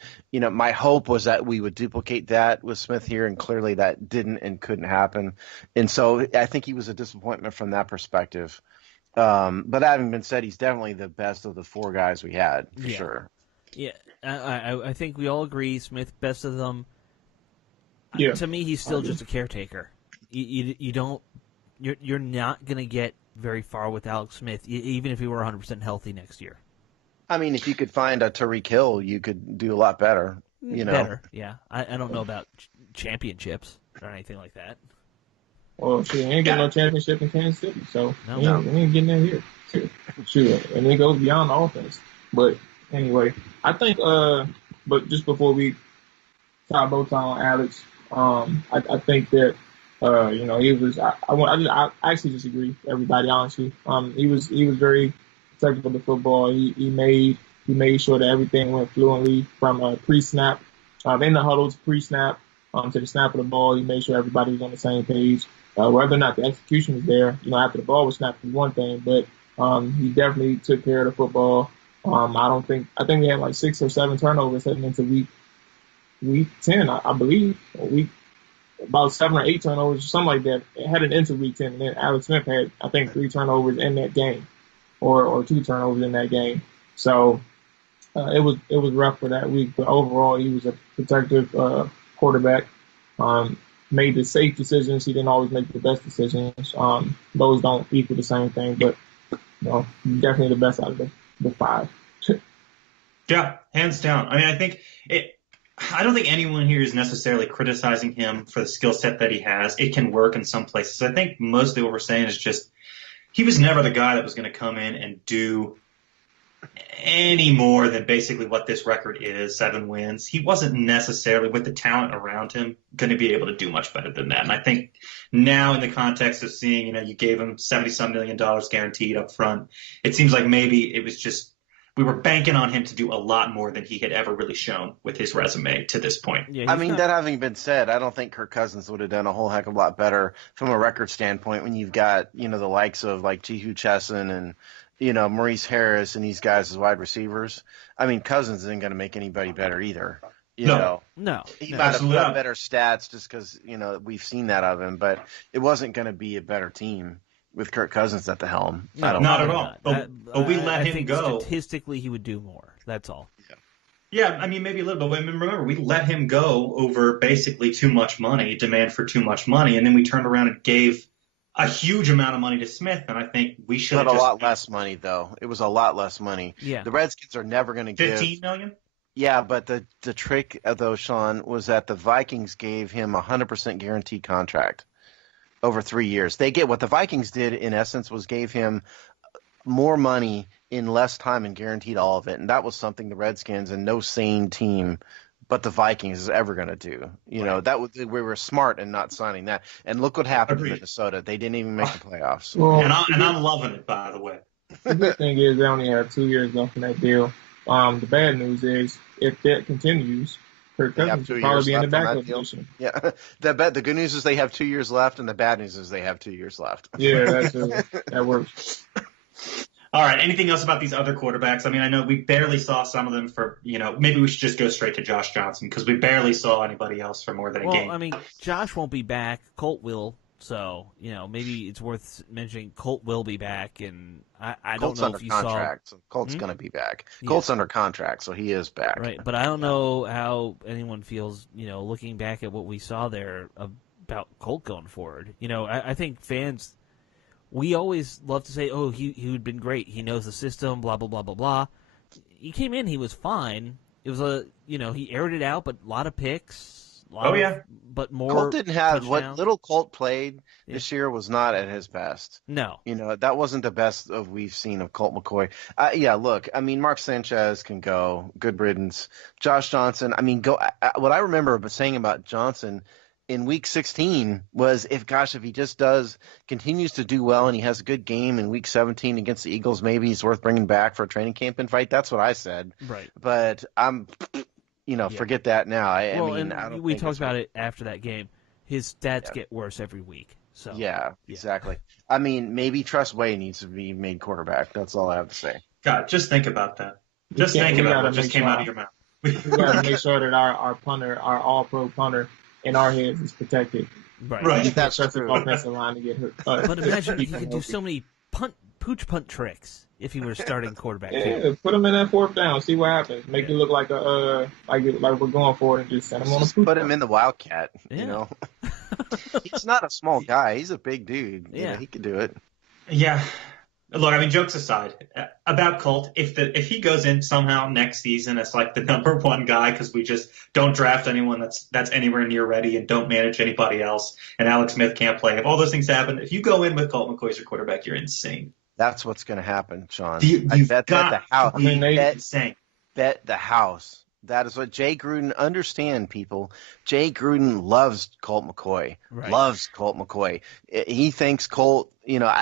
my hope was that we would duplicate that with Smith here, and clearly that didn't and couldn't happen. And so I think he was a disappointment from that perspective. But that having been said, he's definitely the best of the 4 guys we had, for sure. Yeah. I think we all agree Smith, best of them. Yeah. To me, he's still just a caretaker. You're not going to get very far with Alex Smith, even if he were 100% healthy next year. I mean, if you could find a Tyreek Hill, you could do a lot better. Better, yeah. I don't know about championships or anything like that. Well, he ain't getting no championship in Kansas City, so No. he ain't getting that here. Sure, and it goes beyond the offense. But anyway, I think. But just before we tie bow tie on Alex, I think that he was. I actually disagree with everybody, honestly. He was very protective of the football. He made sure that everything went fluently from pre-snap, in the huddle to pre-snap, to the snap of the ball. He made sure everybody was on the same page. Whether or not the execution was there, after the ball was snapped was one thing, but he definitely took care of the football. I think we had like 6 or 7 turnovers heading into week 10, I believe, about 7 or 8 turnovers, something like that. It had an into week 10, and then Alex Smith had, I think, 3 turnovers in that game, or 2 turnovers in that game. So it was rough for that week, but overall he was a protective quarterback. Made the safe decisions. He didn't always make the best decisions. Those don't equal the same thing, but definitely the best out of the 5. Yeah, hands down. I mean, I don't think anyone here is necessarily criticizing him for the skill set that he has. It can work in some places. I think mostly what we're saying is just he was never the guy that was going to come in and do any more than basically what this record is, 7 wins. He wasn't necessarily, with the talent around him, going to be able to do much better than that. And I think now in the context of seeing, you gave him $70-some million guaranteed up front, it seems like maybe it was just we were banking on him to do a lot more than he had ever really shown with his resume to this point. Yeah, that having been said, I don't think Kirk Cousins would have done a whole heck of a lot better from a record standpoint when you've got, the likes of like Jihu Chesson and, Maurice Harris and these guys as wide receivers. I mean, Cousins isn't going to make anybody better either. No. He might have put up better stats just because, we've seen that of him, but it wasn't going to be a better team with Kirk Cousins at the helm. No, not at all. But we let him go. Statistically, he would do more. That's all. Yeah, I mean, maybe a little bit. But remember, we let him go over basically too much money, demand for too much money, and then we turned around and gave a huge amount of money to Smith, and I think we should have a lot less money, though. It was a lot less money. Yeah. The Redskins are never going to give $15 million? Yeah, but the trick, though, Sean, was that the Vikings gave him a 100% guaranteed contract over 3 years. What the Vikings did, in essence, was gave him more money in less time and guaranteed all of it. And that was something the Redskins and no sane team but the Vikings is ever going to do. We were smart in not signing that. And look what happened to Minnesota. They didn't even make the playoffs. Well, and I'm loving it, by the way. The good thing is they only have 2 years left in that deal. The bad news is if that continues, Kirk Cousins will probably be in the backup position. Yeah, the good news is they have 2 years left, and the bad news is they have 2 years left. Yeah, that works. All right. Anything else about these other quarterbacks? I mean, I know we barely saw some of them for, maybe we should just go straight to Josh Johnson because we barely saw anybody else for more than a game. Well, I mean, Josh won't be back. Colt will. So, maybe it's worth mentioning Colt will be back, and I don't know if you contract, so Colt's going to be back. Colt's under contract, so he is back. Right, but I don't know how anyone feels, looking back at what we saw there about Colt going forward. I think fans, we always love to say, oh, he would have been great. He knows the system, blah, blah, blah, blah, blah. He came in, he was fine. It was he aired it out, but a lot of picks. But more Colt didn't have touchdowns. What little Colt played this year was not at his best. No. That wasn't the best we've seen of Colt McCoy. Look, I mean, Mark Sanchez can go. Good riddance. Josh Johnson, I mean, go. What I remember saying about Johnson in week 16 was if he just continues to do well and he has a good game in week 17 against the Eagles, maybe he's worth bringing back for a training camp and fight. That's what I said. Right. But forget that now. I don't we talked about it after that game. His stats get worse every week. So yeah, exactly. I mean, maybe Trust Way needs to be made quarterback. That's all I have to say. God, just think about that. Just think about what just came out of your mouth. We got to make sure that our punter, our all-pro punter, in our heads is protected. Right. That's true. Offensive line to get hurt. But imagine he could do so many pooch punt tricks. if he were starting quarterback. Yeah, put him in that fourth down, see what happens. Make it look like like we're going for it, and just send him on the put him in the Wildcat. Yeah. You know, he's not a small guy. He's a big dude. Yeah. You know, he could do it. Yeah. Look, I mean, jokes aside, about Colt, if he goes in somehow next season as like the number one guy because we just don't draft anyone that's anywhere near ready and don't manage anybody else, and Alex Smith can't play, if all those things happen, if you go in with Colt McCoy as your quarterback, you're insane. That's what's going to happen, Sean. I bet the house. I mean, insane. Bet the house. That is what Jay Gruden understand, people. Jay Gruden loves Colt McCoy. Right. Loves Colt McCoy. He thinks Colt, you know,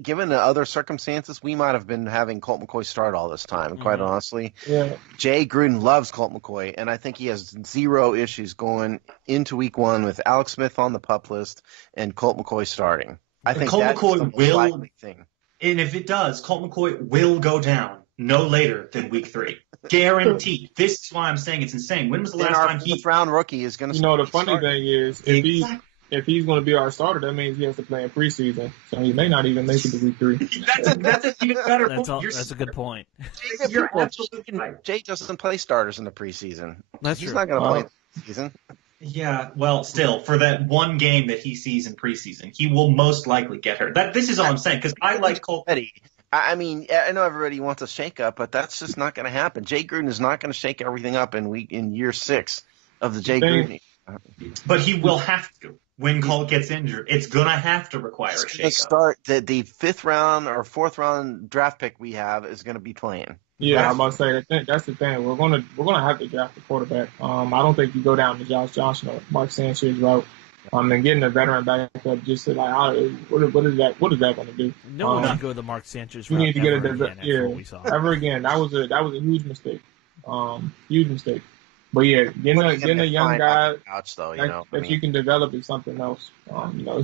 given the other circumstances, we might have been having Colt McCoy start all this time, quite honestly. Yeah. Jay Gruden loves Colt McCoy, and I think he has zero issues going into week one with Alex Smith on the PUP list and Colt McCoy starting. I think Colt that's McCoy the most will, likely thing. And if it does, Colt McCoy will go down no later than week 3. Guaranteed. This is why I'm saying it's insane. When was the last time fourth round rookie is going to? You know, the funny thing is, if he's going to be our starter, that means he has to play in preseason, so he may not even make it to week 3. That's a even better point. That's a good point. You're absolutely right. Jay doesn't play starters in the preseason. That's He's true. not going to play in the season. Yeah, well, still, for that one game that he sees in preseason, he will most likely get hurt. This is all I'm saying, because I like Colt. I mean, I know everybody wants a shake-up, but that's just not going to happen. Jay Gruden is not going to shake everything up in year 6 of the Jay Gruden. But he will have to when Colt gets injured. It's going to have to require a shake-up. Start the 5th round or 4th round draft pick we have is going to be playing. Yeah, I must say that's the thing. We're gonna have to draft a quarterback. I don't think you go down the Josh Johnson or Mark Sanchez route. And getting a veteran back up just to what is that going to do? No one should go the Mark Sanchez route. We need to get ever again. That was a huge mistake. Huge mistake. But yeah, getting a young guy couch, though, you can develop is something else.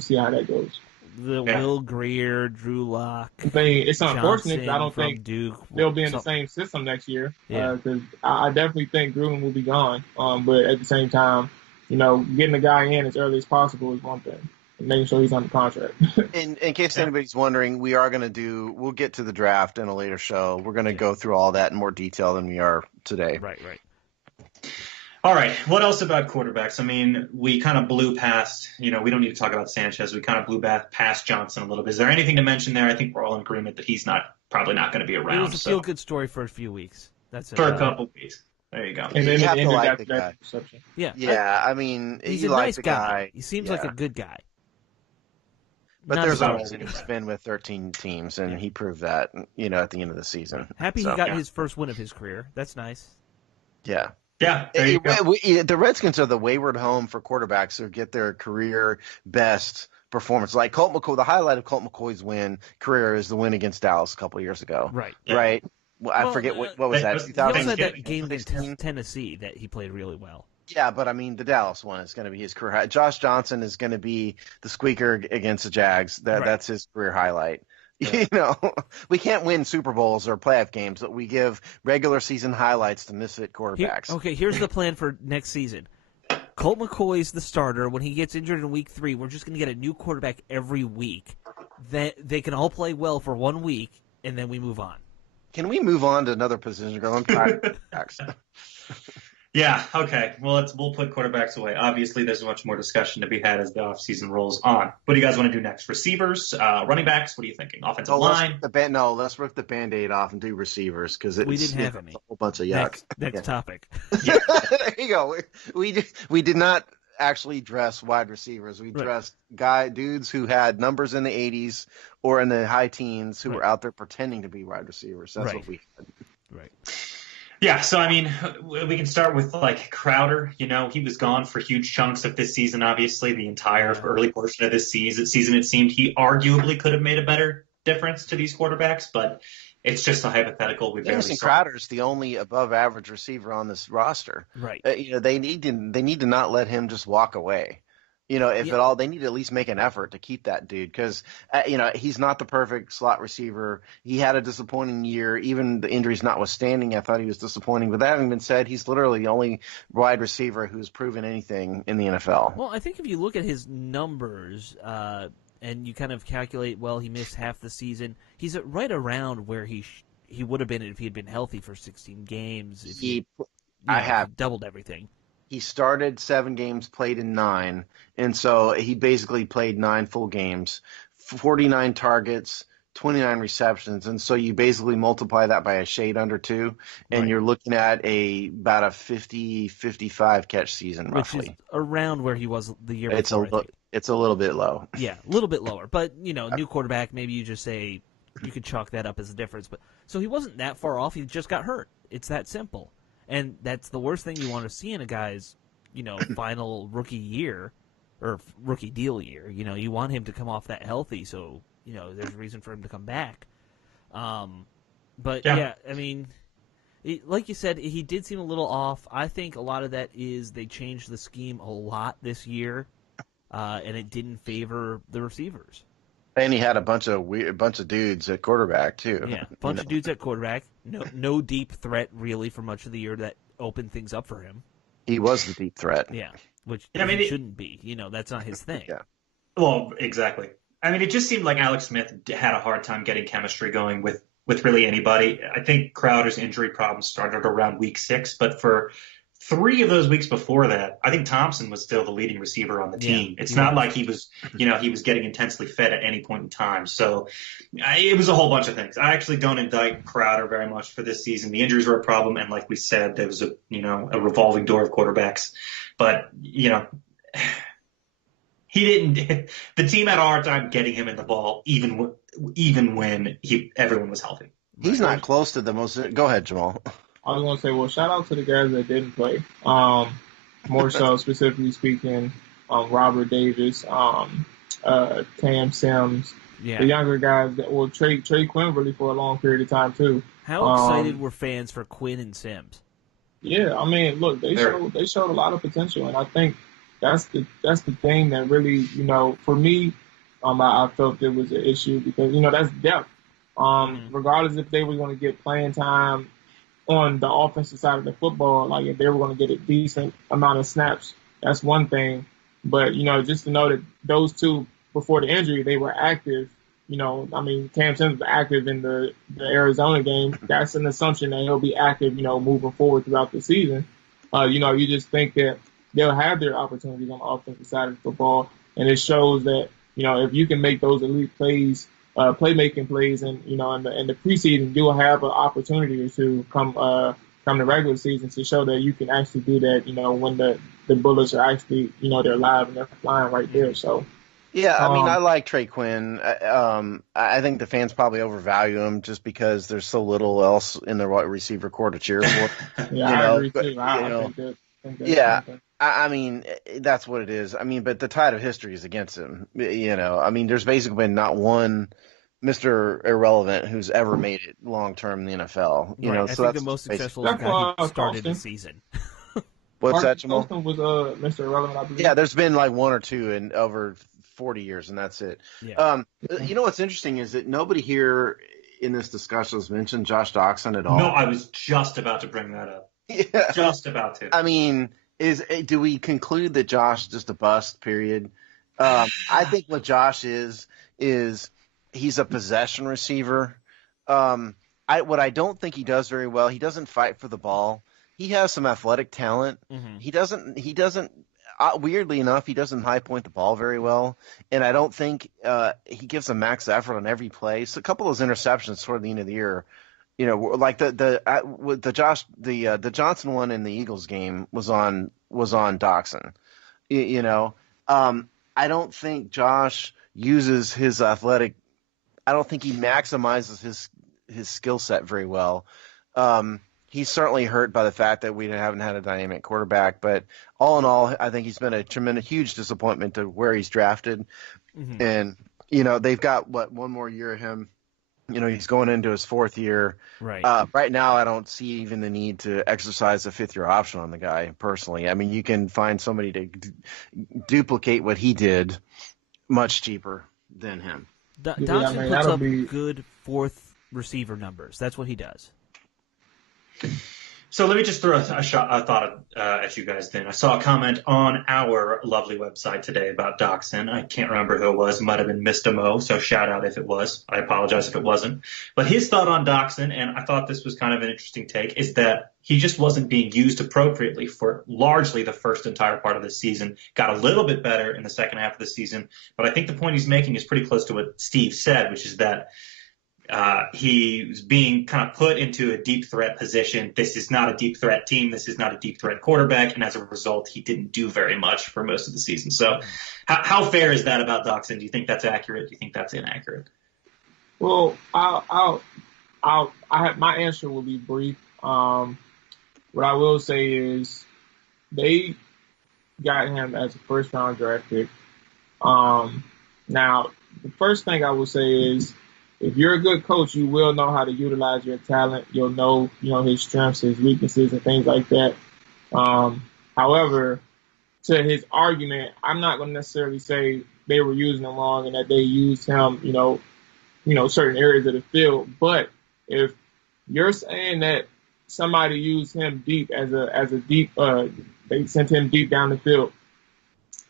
See how that goes. Will Greer, Drew Lock. It's unfortunate because I don't think Duke they'll be in the same system next year. Yeah. Because I definitely think Gruden will be gone. But at the same time, getting the guy in as early as possible is one thing. And making sure he's on the contract. In case anybody's wondering, we'll get to the draft in a later show. We're going to go through all that in more detail than we are today. Right. All right. What else about quarterbacks? I mean, we kind of blew past, we don't need to talk about Sanchez. We kind of blew past Johnson a little bit. Is there anything to mention there? I think we're all in agreement that he's probably not going to be around. It was a feel-good story for a few weeks. That's it. For a couple weeks. There you go. And then you have to like the guy. Yeah. I mean, he's you a like nice the guy. He seems like a good guy. But Not there's as always he's been with 13 teams, and he proved that, at the end of the season. Happy he got his first win of his career. That's nice. Yeah. Yeah, there you go. The Redskins are the wayward home for quarterbacks who get their career best performance. Like Colt McCoy, the highlight of Colt McCoy's career is the win against Dallas a couple of years ago. Right. Yeah. Right. Well, I forget what was that. He also had that game against Tennessee that he played really well. Yeah, but I mean, the Dallas one is going to be his career high. Josh Johnson is going to be the squeaker against the Jags. That's his career highlight. Yeah. We can't win Super Bowls or playoff games, but we give regular season highlights to misfit quarterbacks. Here's the plan for next season. Colt McCoy's the starter. When he gets injured in week 3, we're just going to get a new quarterback every week. They can all play well for 1 week, and then we move on. Can we move on to another position? I'm tired of quarterbacks. Yeah, okay. Well, we'll put quarterbacks away. Obviously, there's much more discussion to be had as the offseason rolls on. What do you guys want to do next? Receivers, running backs? What are you thinking? Offensive line? Let's rip the Band-Aid off and do receivers because we didn't have any. A whole bunch of yuck. Next topic. Yeah. There you go. We did not actually dress wide receivers. We dressed dudes who had numbers in the 80s or in the high teens who were out there pretending to be wide receivers. That's what we had. Right. Yeah, so I mean, we can start with Crowder. He was gone for huge chunks of this season. Obviously, the entire early portion of this season, it seemed he arguably could have made a better difference to these quarterbacks, but it's just a hypothetical. Jamison Crowder's the only above-average receiver on this roster. Right. They need to not let him just walk away. If at all, they need to at least make an effort to keep that dude because, he's not the perfect slot receiver. He had a disappointing year. Even the injuries notwithstanding, I thought he was disappointing. But that having been said, he's literally the only wide receiver who's proven anything in the NFL. Well, I think if you look at his numbers, and you kind of calculate, well, he missed half the season. He's right around where he would have been if he had been healthy for 16 games. If he doubled everything. He started 7 games, played in 9, and so he basically played 9 full games, 49 targets, 29 receptions, and so you basically multiply that by a shade under 2, and you're looking at about a 50-55 catch season, roughly. Which is around where he was the year before. It's a little bit low. Yeah, a little bit lower. But, new quarterback, maybe you just say you could chalk that up as a difference. But so he wasn't that far off. He just got hurt. It's that simple. And that's the worst thing you want to see in a guy's, final rookie year or rookie deal year. You want him to come off that healthy so, there's a reason for him to come back. But, I mean, like you said, he did seem a little off. I think a lot of that is they changed the scheme a lot this year, and it didn't favor the receivers. And he had a bunch of dudes at quarterback too. Yeah, a bunch of dudes at quarterback. No deep threat really for much of the year that opened things up for him. He was the deep threat. Yeah, which he shouldn't be. That's not his thing. Yeah. Well, exactly. I mean, it just seemed like Alex Smith had a hard time getting chemistry going with really anybody. I think Crowder's injury problems started around week 6, but for 3 of those weeks before that, I think Thompson was still the leading receiver on the team. Yeah. It's not like he was, he was getting intensely fed at any point in time. So it was a whole bunch of things. I actually don't indict Crowder very much for this season. The injuries were a problem, and like we said, there was a revolving door of quarterbacks. But he didn't. The team had a hard time getting him in the ball, even when everyone was healthy. He's not close to the most. Go ahead, Jamal. I was going to say, well, shout out to the guys that didn't play. More so, specifically speaking, Robert Davis, Cam Sims, the younger guys Trey Quinn really for a long period of time too. How excited were fans for Quinn and Sims? Yeah, I mean, look, they showed a lot of potential, and I think that's the thing that really, for me, I felt there was an issue because that's depth. Regardless if they were going to get playing time on the offensive side of the football, like if they were going to get a decent amount of snaps, that's one thing. But, just to know that those two, before the injury, they were active. Cam Sims was active in the Arizona game. That's an assumption that he'll be active, moving forward throughout the season. You just think that they'll have their opportunities on the offensive side of the football. And it shows that, if you can make those elite plays, playmaking plays, and in the preseason, you'll have an opportunity or two come the regular season to show that you can actually do that. When the bullets are actually they're live and they're flying right there. So yeah, I like Trey Quinn. I think the fans probably overvalue him just because there's so little else in the wide receiver core to cheer for. I agree too. I think I mean, that's what it is. I mean, but the tide of history is against him. There's basically been not one Mr. Irrelevant who's ever made it long term in the NFL. I think the most successful guy who started the season. What's that, Jamal? Colston was Mr. Irrelevant, I believe. Yeah, there's been like 1 or 2 in over 40 years, and that's it. Yeah. What's interesting is that nobody here in this discussion has mentioned Josh Doxson at all. No, I was just about to bring that up. Yeah. Just about to. I mean, do we conclude that Josh is just a bust, period? I think what Josh is he's a possession receiver. What I don't think he does very well, he doesn't fight for the ball. He has some athletic talent. Mm-hmm. He doesn't weirdly enough, he doesn't high point the ball very well. And I don't think he gives a max effort on every play. So a couple of those interceptions toward the end of the year, like the Johnson one in the Eagles game was on Doxson. I don't think Josh uses his athletic. I don't think he maximizes his skill set very well. He's certainly hurt by the fact that we haven't had a dynamic quarterback, but all in all, I think he's been a tremendous, huge disappointment to where he's drafted. Mm-hmm. And, they've got one more year of him. He's going into his 4th year. Right. Right now, I don't see even the need to exercise a 5th-year option on the guy personally. I mean, you can find somebody to duplicate what he did much cheaper than him. Doxson puts up good 4th receiver numbers. That's what he does. So let me just throw a thought at you guys then. I saw a comment on our lovely website today about Doxson. I can't remember who it was. It might have been Mr. Mo, so shout out if it was. I apologize if it wasn't. But his thought on Doxson, and I thought this was kind of an interesting take, is that he just wasn't being used appropriately for largely the first entire part of the season. Got a little bit better in the second half of the season. But I think the point he's making is pretty close to what Steve said, which is that he was being kind of put into a deep threat position. This is not a deep threat team. This is not a deep threat quarterback. And as a result, he didn't do very much for most of the season. So how fair is that about Doxson? Do you think that's accurate? Do you think that's inaccurate? Well, my answer will be brief. What I will say is they got him as a first-round draft pick. Now, the first thing I will say is, if you're a good coach, you will know how to utilize your talent. You'll know, his strengths, his weaknesses, and things like that. However, to his argument, I'm not going to necessarily say they were using him wrong and that they used him, certain areas of the field. But if you're saying that somebody used him deep as a deep, they sent him deep down the field,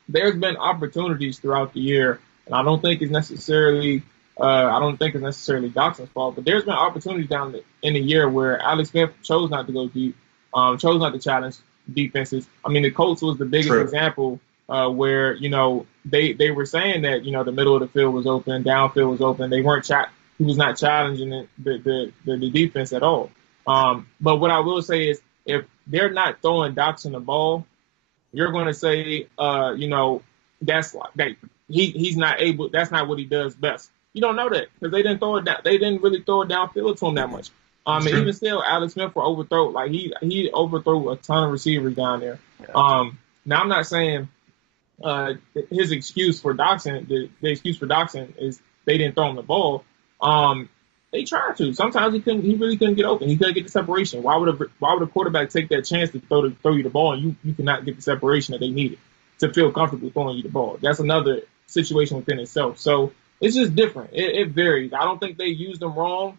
there's been opportunities throughout the year, and I don't think it's necessarily Doxson's fault, but there's been opportunities down in the year where Alex Smith chose not to go deep, chose not to challenge defenses. I mean, the Colts was the biggest example where, they were saying that, the middle of the field was open, downfield was open. They weren't he was not challenging the defense at all. But what I will say is, if they're not throwing Doxson the ball, you're going to say, that's like that. He's not able. That's not what he does best. You don't know that because they didn't throw it down. They didn't really throw it downfield to him that much. And even still, Alex Smith will overthrow. Like he overthrew a ton of receivers down there. Yeah. Now I'm not saying his excuse for Doxson. The excuse for Doxson is they didn't throw him the ball. They tried to. Sometimes he really couldn't get open. He couldn't get the separation. Why would a quarterback take that chance to throw you the ball and you cannot get the separation that they needed to feel comfortable throwing you the ball? That's another situation within itself. So it's just different. It varies. I don't think they used them wrong,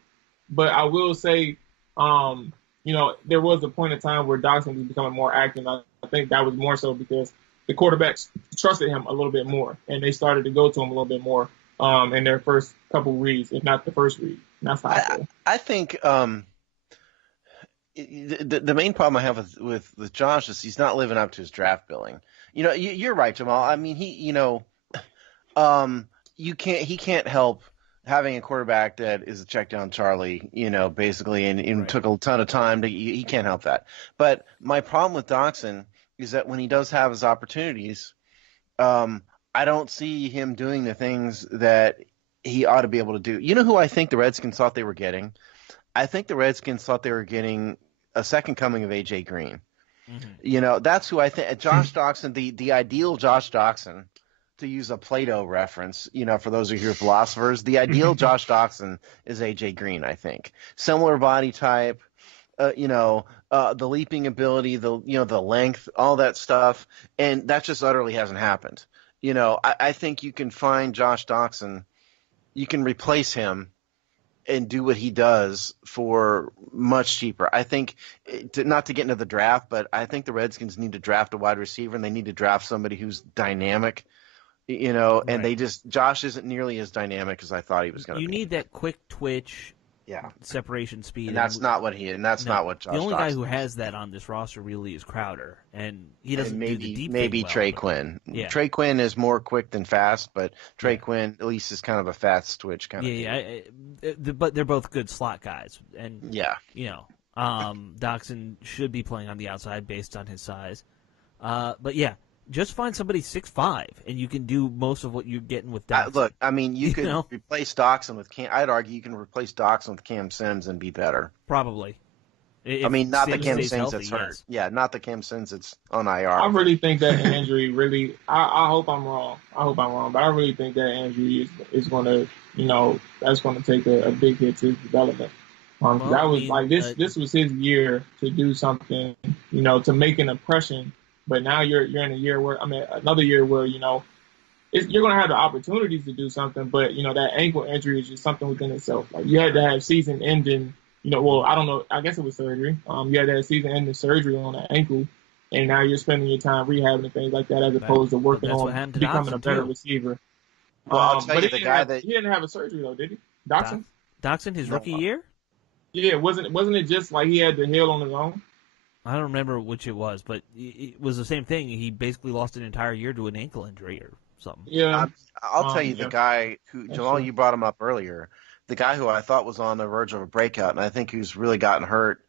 but I will say, there was a point in time where Doxson was becoming more active. I think that was more so because the quarterbacks trusted him a little bit more, and they started to go to him a little bit more in their first couple reads, if not the first read. And that's how I feel. I think the main problem I have with Josh is he's not living up to his draft billing. You're right, Jamal. I mean, he can't help having a quarterback that is a check down Charlie, basically, and took a ton of time he can't help that. But my problem with Doxson is that when he does have his opportunities, I don't see him doing the things that he ought to be able to do. You know who I think the Redskins thought they were getting? I think the Redskins thought they were getting a second coming of A.J. Green. Mm-hmm. That's who I think. Josh Doxson, the ideal Josh Doxson, to use a Plato reference, for those of you who are philosophers, the ideal Josh Doxson is A.J. Green, I think. Similar body type, the leaping ability, the length, all that stuff, and that just utterly hasn't happened. I think you can find Josh Doxson, you can replace him and do what he does for much cheaper. I think, not to get into the draft, but I think the Redskins need to draft a wide receiver, and they need to draft somebody who's dynamic, and Josh isn't nearly as dynamic as I thought he was going to be. You need that quick twitch, separation speed. And that's not what not what Josh The only Doxson guy who is. has that on this roster really is Crowder, and he doesn't do the deep maybe thing well, Trey Quinn. Yeah. Trey Quinn is more quick than fast, but Trey Quinn at least is kind of a fast twitch kind of but they're both good slot guys, and Doxson should be playing on the outside based on his size. But just find somebody 6'5", and you can do most of what you're getting with Doxson. Look, I mean, you could replace Doxson with Cam. I'd argue you can replace Doxson with Cam Sims and be better. Probably. Not the Cam Sims that's hurt. Yes. Yeah, not the Cam Sims that's on IR. I really think that injury really – I hope I'm wrong. But I really think that injury is going to, that's going to take a big hit to his development. This was his year to do something, to make an impression. But now you're in a year where, another year where, you're going to have the opportunities to do something, but, that ankle injury is just something within itself. Like, you had to have season-ending, well, I don't know. I guess it was surgery. You had that season-ending surgery on an ankle, and now you're spending your time rehabbing and things like that as opposed to working on becoming a better receiver. Well, I'll tell you, he didn't have a surgery though, did he? Doxson, his rookie year? Yeah, wasn't it just like he had to heal on his own? I don't remember which it was, but it was the same thing. He basically lost an entire year to an ankle injury or something. Yeah, I'll tell you, the guy who Jamal, you brought him up earlier. The guy who I thought was on the verge of a breakout, and I think who's really gotten hurt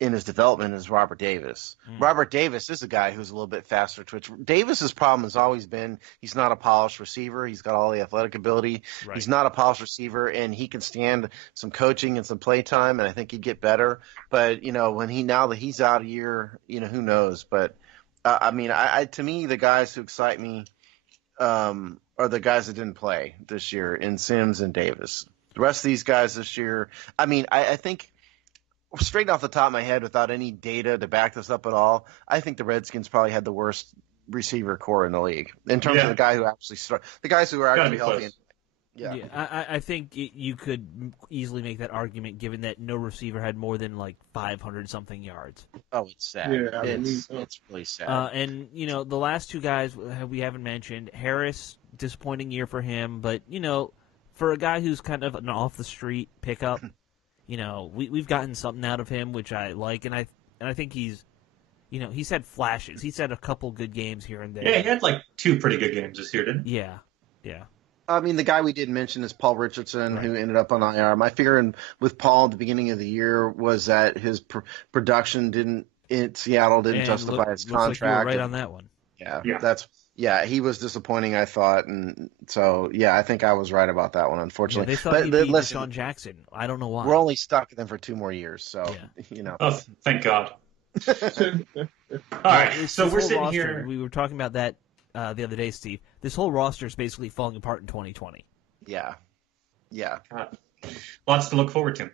in his development is Robert Davis. Robert Davis is a guy who's a little bit faster twitch. Davis's problem has always been he's not a polished receiver. He's got all the athletic ability. Right. He's not a polished receiver, and he can stand some coaching and some play time, and I think he'd get better. But, now that he's out a year, who knows? But, to me, the guys who excite me are the guys that didn't play this year in Sims and Davis. The rest of these guys this year, I think – straight off the top of my head, without any data to back this up at all, I think the Redskins probably had the worst receiver core in the league in terms of the guy who actually the guys who are actually healthy. I think you could easily make that argument, given that no receiver had more than like 500 something yards. Oh, it's sad. Yeah, it's really sad. And the last two guys we haven't mentioned. Harris, disappointing year for him, but for a guy who's kind of an off the street pickup. We've gotten something out of him, which I like, and I think he's had flashes. He's had a couple good games here and there. Yeah, he had like 2 pretty good games this year, didn't he? Yeah. The guy we didn't mention is Paul Richardson, who ended up on IR. My fear with Paul at the beginning of the year was that his production in Seattle didn't justify his contract. Like you were right on that one. Yeah, he was disappointing, I thought, and so I think I was right about that one. Unfortunately, they thought he'd beat Deshaun Jackson. I don't know why. We're only stuck with them for 2 more years, so Oh, thank God. All right, so we're sitting here. We were talking about that the other day, Steve. This whole roster is basically falling apart in 2020. Yeah. Lots to look forward to.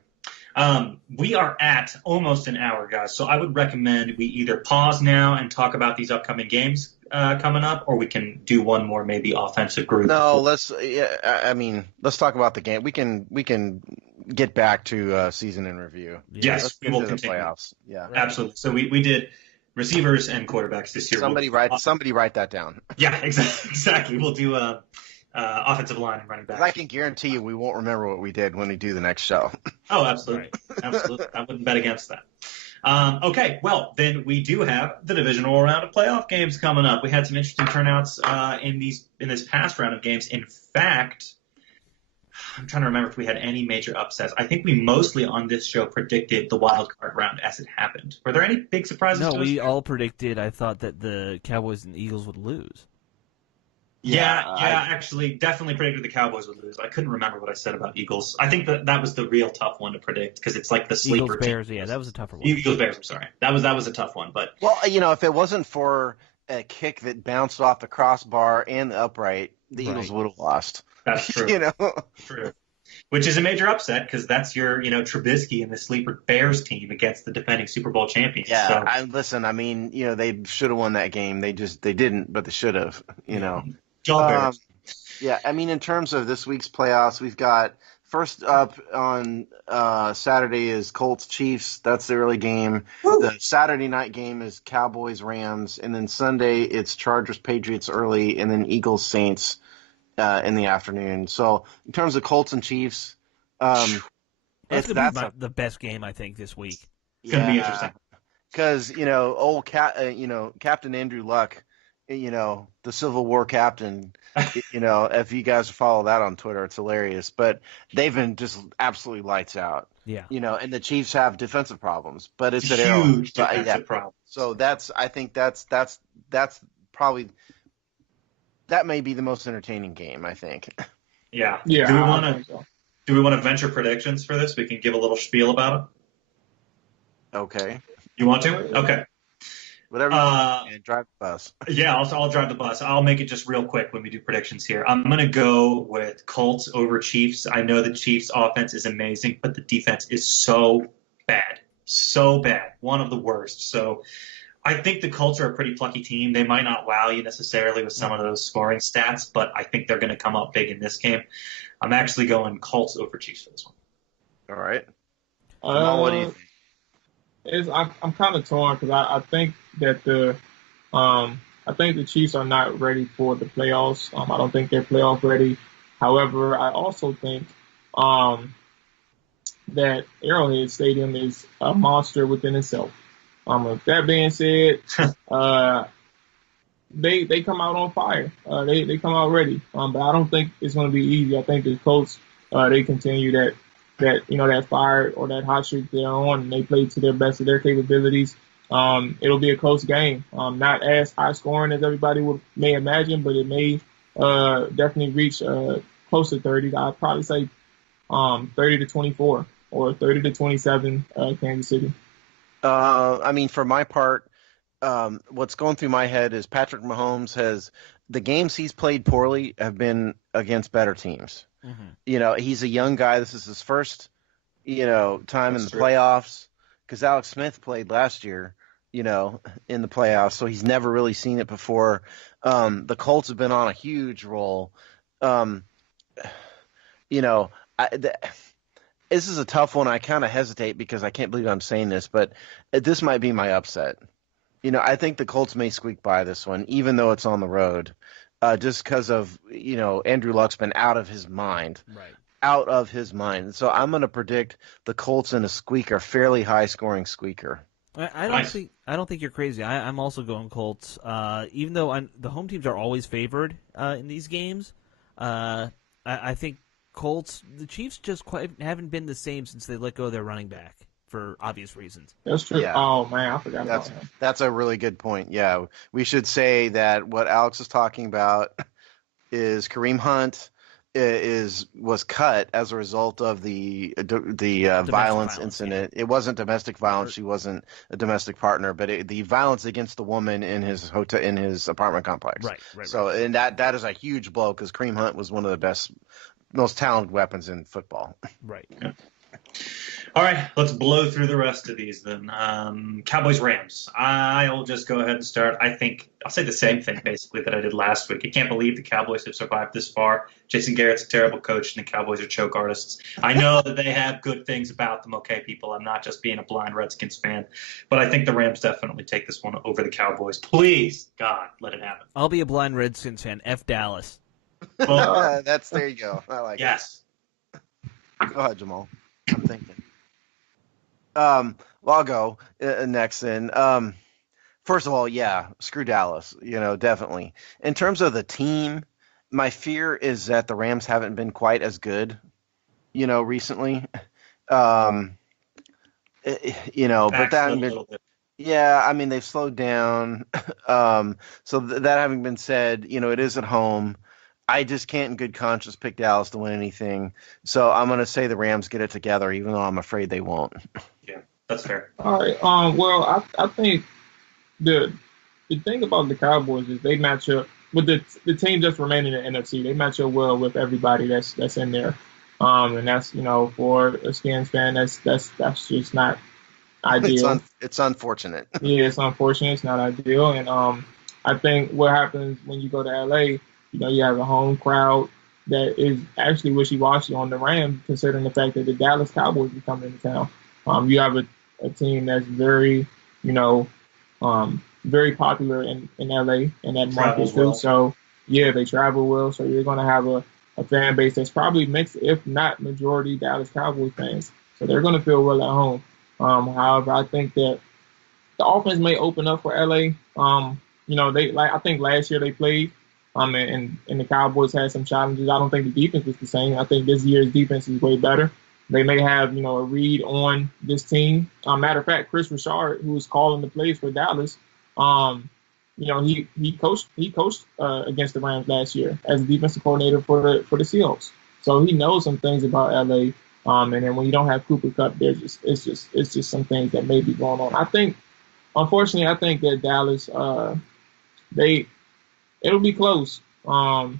We are at almost an hour, guys, so I would recommend we either pause now and talk about these upcoming games coming up, or we can do one more maybe offensive group. No, let's talk about the game. We can get back to season in review. Yes, we will continue. Playoffs. Yeah, absolutely. So we did receivers and quarterbacks this year. Somebody write that down. Yeah, exactly. We'll do offensive line and running back. I can guarantee you we won't remember what we did when we do the next show. Oh, absolutely. Absolutely. I wouldn't bet against that. Okay, well, then we do have the divisional round of playoff games coming up. We had some interesting turnouts in this past round of games. In fact, I'm trying to remember if we had any major upsets. I think we mostly on this show predicted the wild card round as it happened. Were there any big surprises? No, we all predicted. I thought that the Cowboys and Eagles would lose. Actually, definitely predicted the Cowboys would lose. I couldn't remember what I said about Eagles. I think that was the real tough one to predict because it's like the sleeper. Eagles Bears, yeah, that was a tougher one. Eagles Bears, I'm sorry, that was a tough one. But if it wasn't for a kick that bounced off the crossbar and the upright, the Eagles would have lost. That's true. True. Which is a major upset because that's your Trubisky and the sleeper Bears team against the defending Super Bowl champions. Yeah, they should have won that game. They didn't, but they should have. In terms of this week's playoffs, we've got first up on Saturday is Colts Chiefs. That's the early game. Woo! The Saturday night game is Cowboys Rams, and then Sunday it's Chargers Patriots early, and then Eagles Saints in the afternoon. So in terms of Colts and Chiefs, that's the best game I think this week. It's gonna be interesting because Captain Andrew Luck. The Civil War captain, if you guys follow that on Twitter, it's hilarious. But they've been just absolutely lights out. Yeah. And the Chiefs have defensive problems, but it's at huge defensive problems. So I think that's probably that may be the most entertaining game, I think. Yeah. Yeah. Do we want to venture predictions for this? We can give a little spiel about it. Okay. You want to? Okay. Whatever you want, and drive the bus. Yeah, I'll drive the bus. I'll make it just real quick when we do predictions here. I'm going to go with Colts over Chiefs. I know the Chiefs' offense is amazing, but the defense is so bad. So bad. One of the worst. So I think the Colts are a pretty plucky team. They might not wow you necessarily with some of those scoring stats, but I think they're going to come up big in this game. I'm actually going Colts over Chiefs for this one. All right. What do you think? I'm kind of torn because I think that I think the Chiefs are not ready for the playoffs. I don't think they're playoff ready. However, I also think that Arrowhead Stadium is a monster within itself. With that being said, they come out on fire. They come out ready. But I don't think it's going to be easy. I think the Colts they continue that fire or that hot streak they're on, and they play to their best of their capabilities. It'll be a close game. Not as high scoring as everybody may imagine, but it may definitely reach close to 30. I'd probably say 30-24 or 30-27 Kansas City. I mean, for my part, what's going through my head is Patrick Mahomes the games he's played poorly have been against better teams. Mm-hmm. He's a young guy. This is his first, time in the playoffs, because Alex Smith played last year, in the playoffs. So he's never really seen it before. The Colts have been on a huge roll. This is a tough one. I kind of hesitate because I can't believe I'm saying this, but this might be my upset. I think the Colts may squeak by this one, even though it's on the road, just because of, Andrew Luck's been out of his mind. Right. Out of his mind. So I'm going to predict the Colts in a squeaker, fairly high-scoring squeaker. I don't think you're crazy. I'm also going Colts. Even though the home teams are always favored in these games, I think Colts, the Chiefs just haven't been the same since they let go of their running back for obvious reasons. That's true. Yeah. Oh, man, I forgot about that. That's a really good point. Yeah, we should say that what Alex is talking about is Kareem Hunt was cut as a result of the violence incident. Yeah. It wasn't domestic violence. She wasn't a domestic partner, but the violence against the woman in his apartment complex. Right. So, and that is a huge blow because Kareem Hunt was one of the most talented weapons in football. Right. Yeah. All right, let's blow through the rest of these then. Cowboys-Rams. I'll just go ahead and start. I'll say the same thing basically that I did last week. I can't believe the Cowboys have survived this far. Jason Garrett's a terrible coach, and the Cowboys are choke artists. I know that they have good things about them, okay, people. I'm not just being a blind Redskins fan. But I think the Rams definitely take this one over the Cowboys. Please, God, let it happen. I'll be a blind Redskins fan. F Dallas. Well, there you go. I like yes. it. Go ahead, Jamal. I'm thinking. Well, I'll go next then. First of all, yeah, screw Dallas, definitely. In terms of the team, my fear is that the Rams haven't been quite as good, recently. But that yeah, I mean, they've slowed down. So that having been said, it is at home. I just can't in good conscience pick Dallas to win anything. So I'm going to say the Rams get it together, even though I'm afraid they won't. Yeah, that's fair. All right. Well, I think the thing about the Cowboys is they match up with the team that's remaining in the NFC. They match up well with everybody that's in there. And that's, for a Skins fan, that's just not ideal. It's unfortunate. Yeah, it's unfortunate. It's not ideal. And I think what happens when you go to LA, you have a home crowd that is actually wishy-washy on the Rams, considering the fact that the Dallas Cowboys are coming into town. You have a team that's very, very popular in LA and that market too. Well. So, yeah, they travel well. So you're going to have a fan base that's probably mixed, if not majority, Dallas Cowboys fans. So they're going to feel well at home. However, I think that the offense may open up for LA. I think last year they played. And the Cowboys had some challenges. I don't think the defense was the same. I think this year's defense is way better. They may have, a read on this team. Matter of fact, Chris Richard, who was calling the plays for Dallas, he coached against the Rams last year as a defensive coordinator for the Seahawks. So he knows some things about LA. And then when you don't have Cooper Kupp, it's just some things that may be going on. Unfortunately, I think that Dallas, it'll be close. But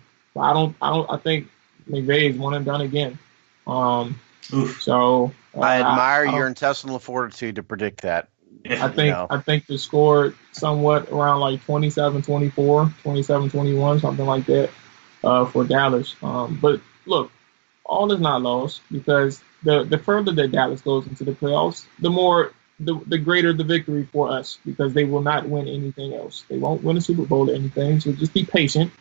I think McVay is one and done again. So I admire your intestinal fortitude to predict that. I think the score somewhat around like 27-24, 27-21, something like that, for Dallas. But look, all is not lost because the further that Dallas goes into the playoffs, the greater the victory for us, because they will not win anything else. They won't win a Super Bowl or anything. So just be patient.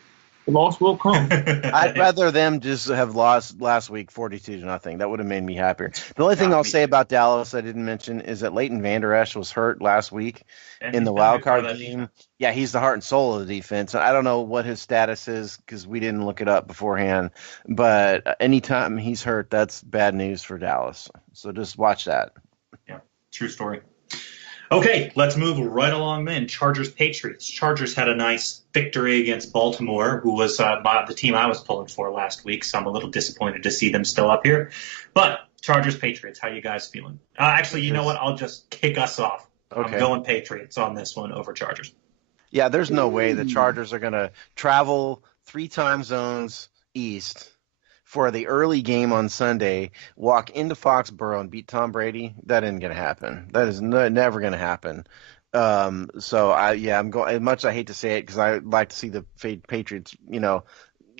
The loss will come. I'd rather them just have lost last week 42-0. That would have made me happier. The only thing I'll say about Dallas I didn't mention is that Leighton Vander Esch was hurt last week in the wild card game. Yeah, he's the heart and soul of the defense. I don't know what his status is because we didn't look it up beforehand. But anytime he's hurt, that's bad news for Dallas. So just watch that. Yeah, true story. Okay, let's move right along then. Chargers-Patriots. Chargers had a nice victory against Baltimore, who was the team I was pulling for last week, so I'm a little disappointed to see them still up here. But Chargers-Patriots, how you guys feeling? Actually, you know what? I'll just kick us off. Okay. I'm going Patriots on this one over Chargers. Yeah, there's no way the Chargers are going to travel 3 time zones east for the early game on Sunday, walk into Foxborough and beat Tom Brady. That isn't going to happen. That is never going to happen. I'm going. As much as I hate to say it, because I like to see the Patriots,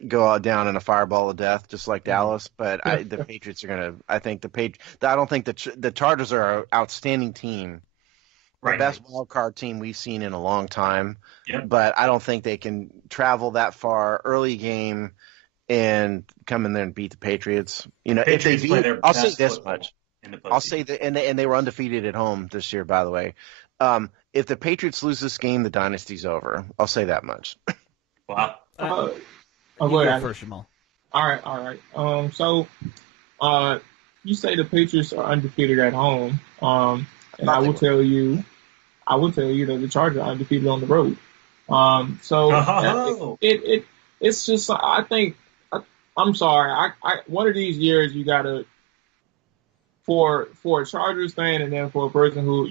go out down in a fireball of death, just like Dallas. But the Patriots are going to. I think I don't think the Chargers are an outstanding team. Right. The best wild card team we've seen in a long time. Yep. But I don't think they can travel that far early game and come in there and beat the Patriots. If they beat, I'll say this much. I'll say that, and they were undefeated at home this year, by the way. If the Patriots lose this game, the dynasty's over. I'll say that much. Wow. Go ahead, first, Jamal. All right. So, you say the Patriots are undefeated at home, and I will tell you that the Chargers are undefeated on the road. It's just, I think. I'm sorry. I one of these years you gotta, for a Chargers fan, and then for a person who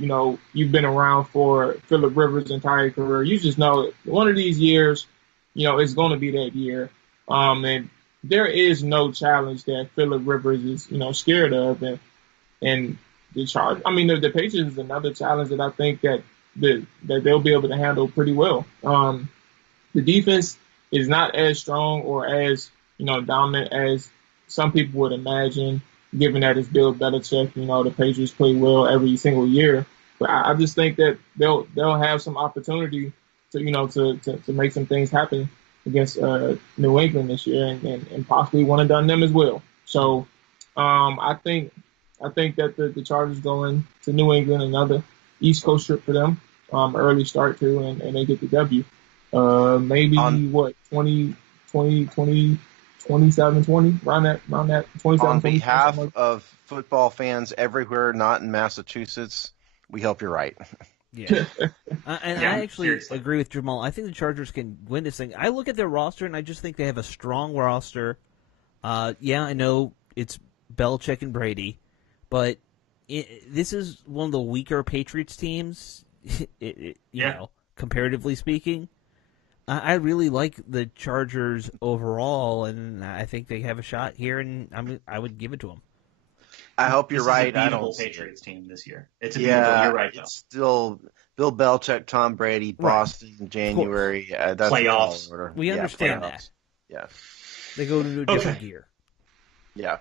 you've been around for Phillip Rivers' entire career, you just know one of these years, it's going to be that year. And there is no challenge that Phillip Rivers is scared of, and the the Patriots is another challenge that I think that they'll be able to handle pretty well. The defense is not as strong or as dominant as some people would imagine, given that it's Bill Belichick. The Patriots play well every single year, but I just think that they'll have some opportunity to make some things happen against New England this year, and possibly one and done them as well. So I think that the Chargers going to New England, another East Coast trip for them, early start too, and they get the W. Maybe 27-20, around that 27. On behalf of football fans everywhere, not in Massachusetts, we hope you're right. Yeah. I actually agree with Jamal. I think the Chargers can win this thing. I look at their roster, and I just think they have a strong roster. I know it's Belichick and Brady, but this is one of the weaker Patriots teams, comparatively speaking. I really like the Chargers overall, and I think they have a shot here, and I would give it to them. I hope you're right. I don't Patriots team this year. It's a beatable. You're right. It's still Bill Belichick, Tom Brady, Boston, January. That's playoffs. We understand that. Yeah, they go to a different gear. Yeah.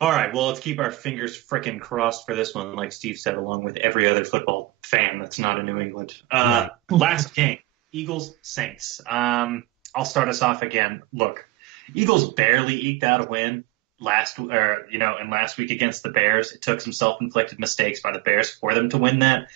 All right. Well, let's keep our fingers frickin' crossed for this one, like Steve said, along with every other football fan that's not in New England. Last game. Eagles-Saints. I'll start us off again. Look, Eagles barely eked out a win last week against the Bears. It took some self-inflicted mistakes by the Bears for them to win that.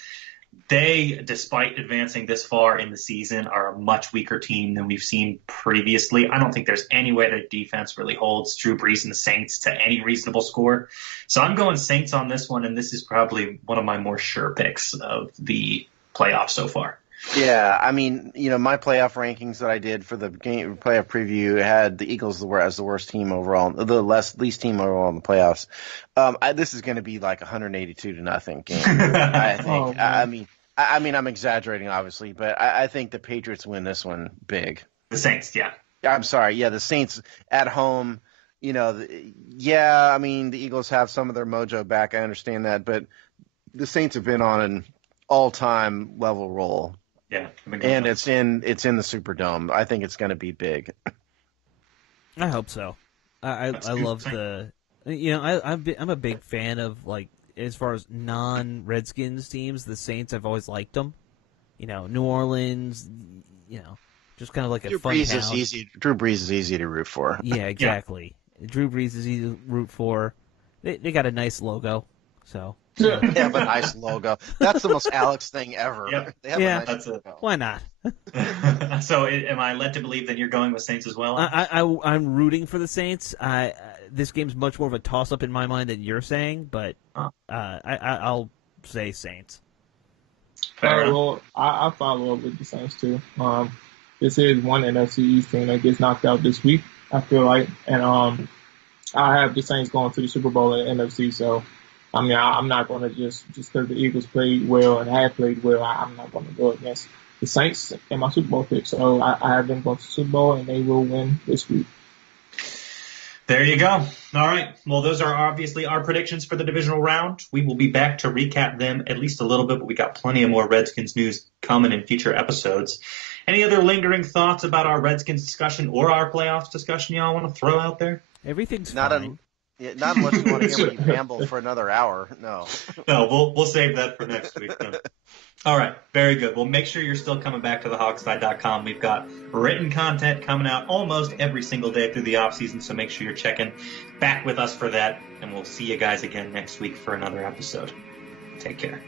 They, despite advancing this far in the season, are a much weaker team than we've seen previously. I don't think there's any way their defense really holds Drew Brees and the Saints to any reasonable score. So I'm going Saints on this one, and this is probably one of my more sure picks of the playoffs so far. Yeah, my playoff rankings that I did for the game playoff preview had the Eagles as the worst team overall, the least team overall in the playoffs. This is going to be like 182-0 game. I think. I'm exaggerating, obviously, but I think the Patriots win this one big. The Saints, yeah. I'm sorry, the Saints at home. The Eagles have some of their mojo back. I understand that, but the Saints have been on an all-time level roll. Yeah, and it's in the Superdome. I think it's going to be big. I hope so. I love I'm a big fan of, like, as far as non-Redskins teams, the Saints. I've always liked them. New Orleans. Just kind of like a fun town. Drew Brees is easy to root for. Yeah, exactly. Yeah. Drew Brees is easy to root for. They got a nice logo, so. They have a nice logo. That's the most Alex thing ever. Yep. They have a nice logo. Why not? So, am I led to believe that you're going with Saints as well? I'm rooting for the Saints. This game's much more of a toss-up in my mind than you're saying, but I'll say Saints. Well, I follow up with the Saints too. This is one NFC East team that gets knocked out this week, I feel like, and I have the Saints going to the Super Bowl in the NFC. So, I mean, I'm not going to just because the Eagles played well and have played well, I'm not going to go against the Saints in my Super Bowl pick. So I have them going to the Super Bowl, and they will win this week. There you go. All right. Well, those are obviously our predictions for the divisional round. We will be back to recap them at least a little bit, but we got plenty of more Redskins news coming in future episodes. Any other lingering thoughts about our Redskins discussion or our playoffs discussion y'all want to throw out there? Everything's fine. Not unless you want to hear me ramble for another hour. No. No, we'll save that for next week then. All right, very good. Well, make sure you're still coming back to thehogsty.com. We've got written content coming out almost every single day through the off season, so make sure you're checking back with us for that, and we'll see you guys again next week for another episode. Take care.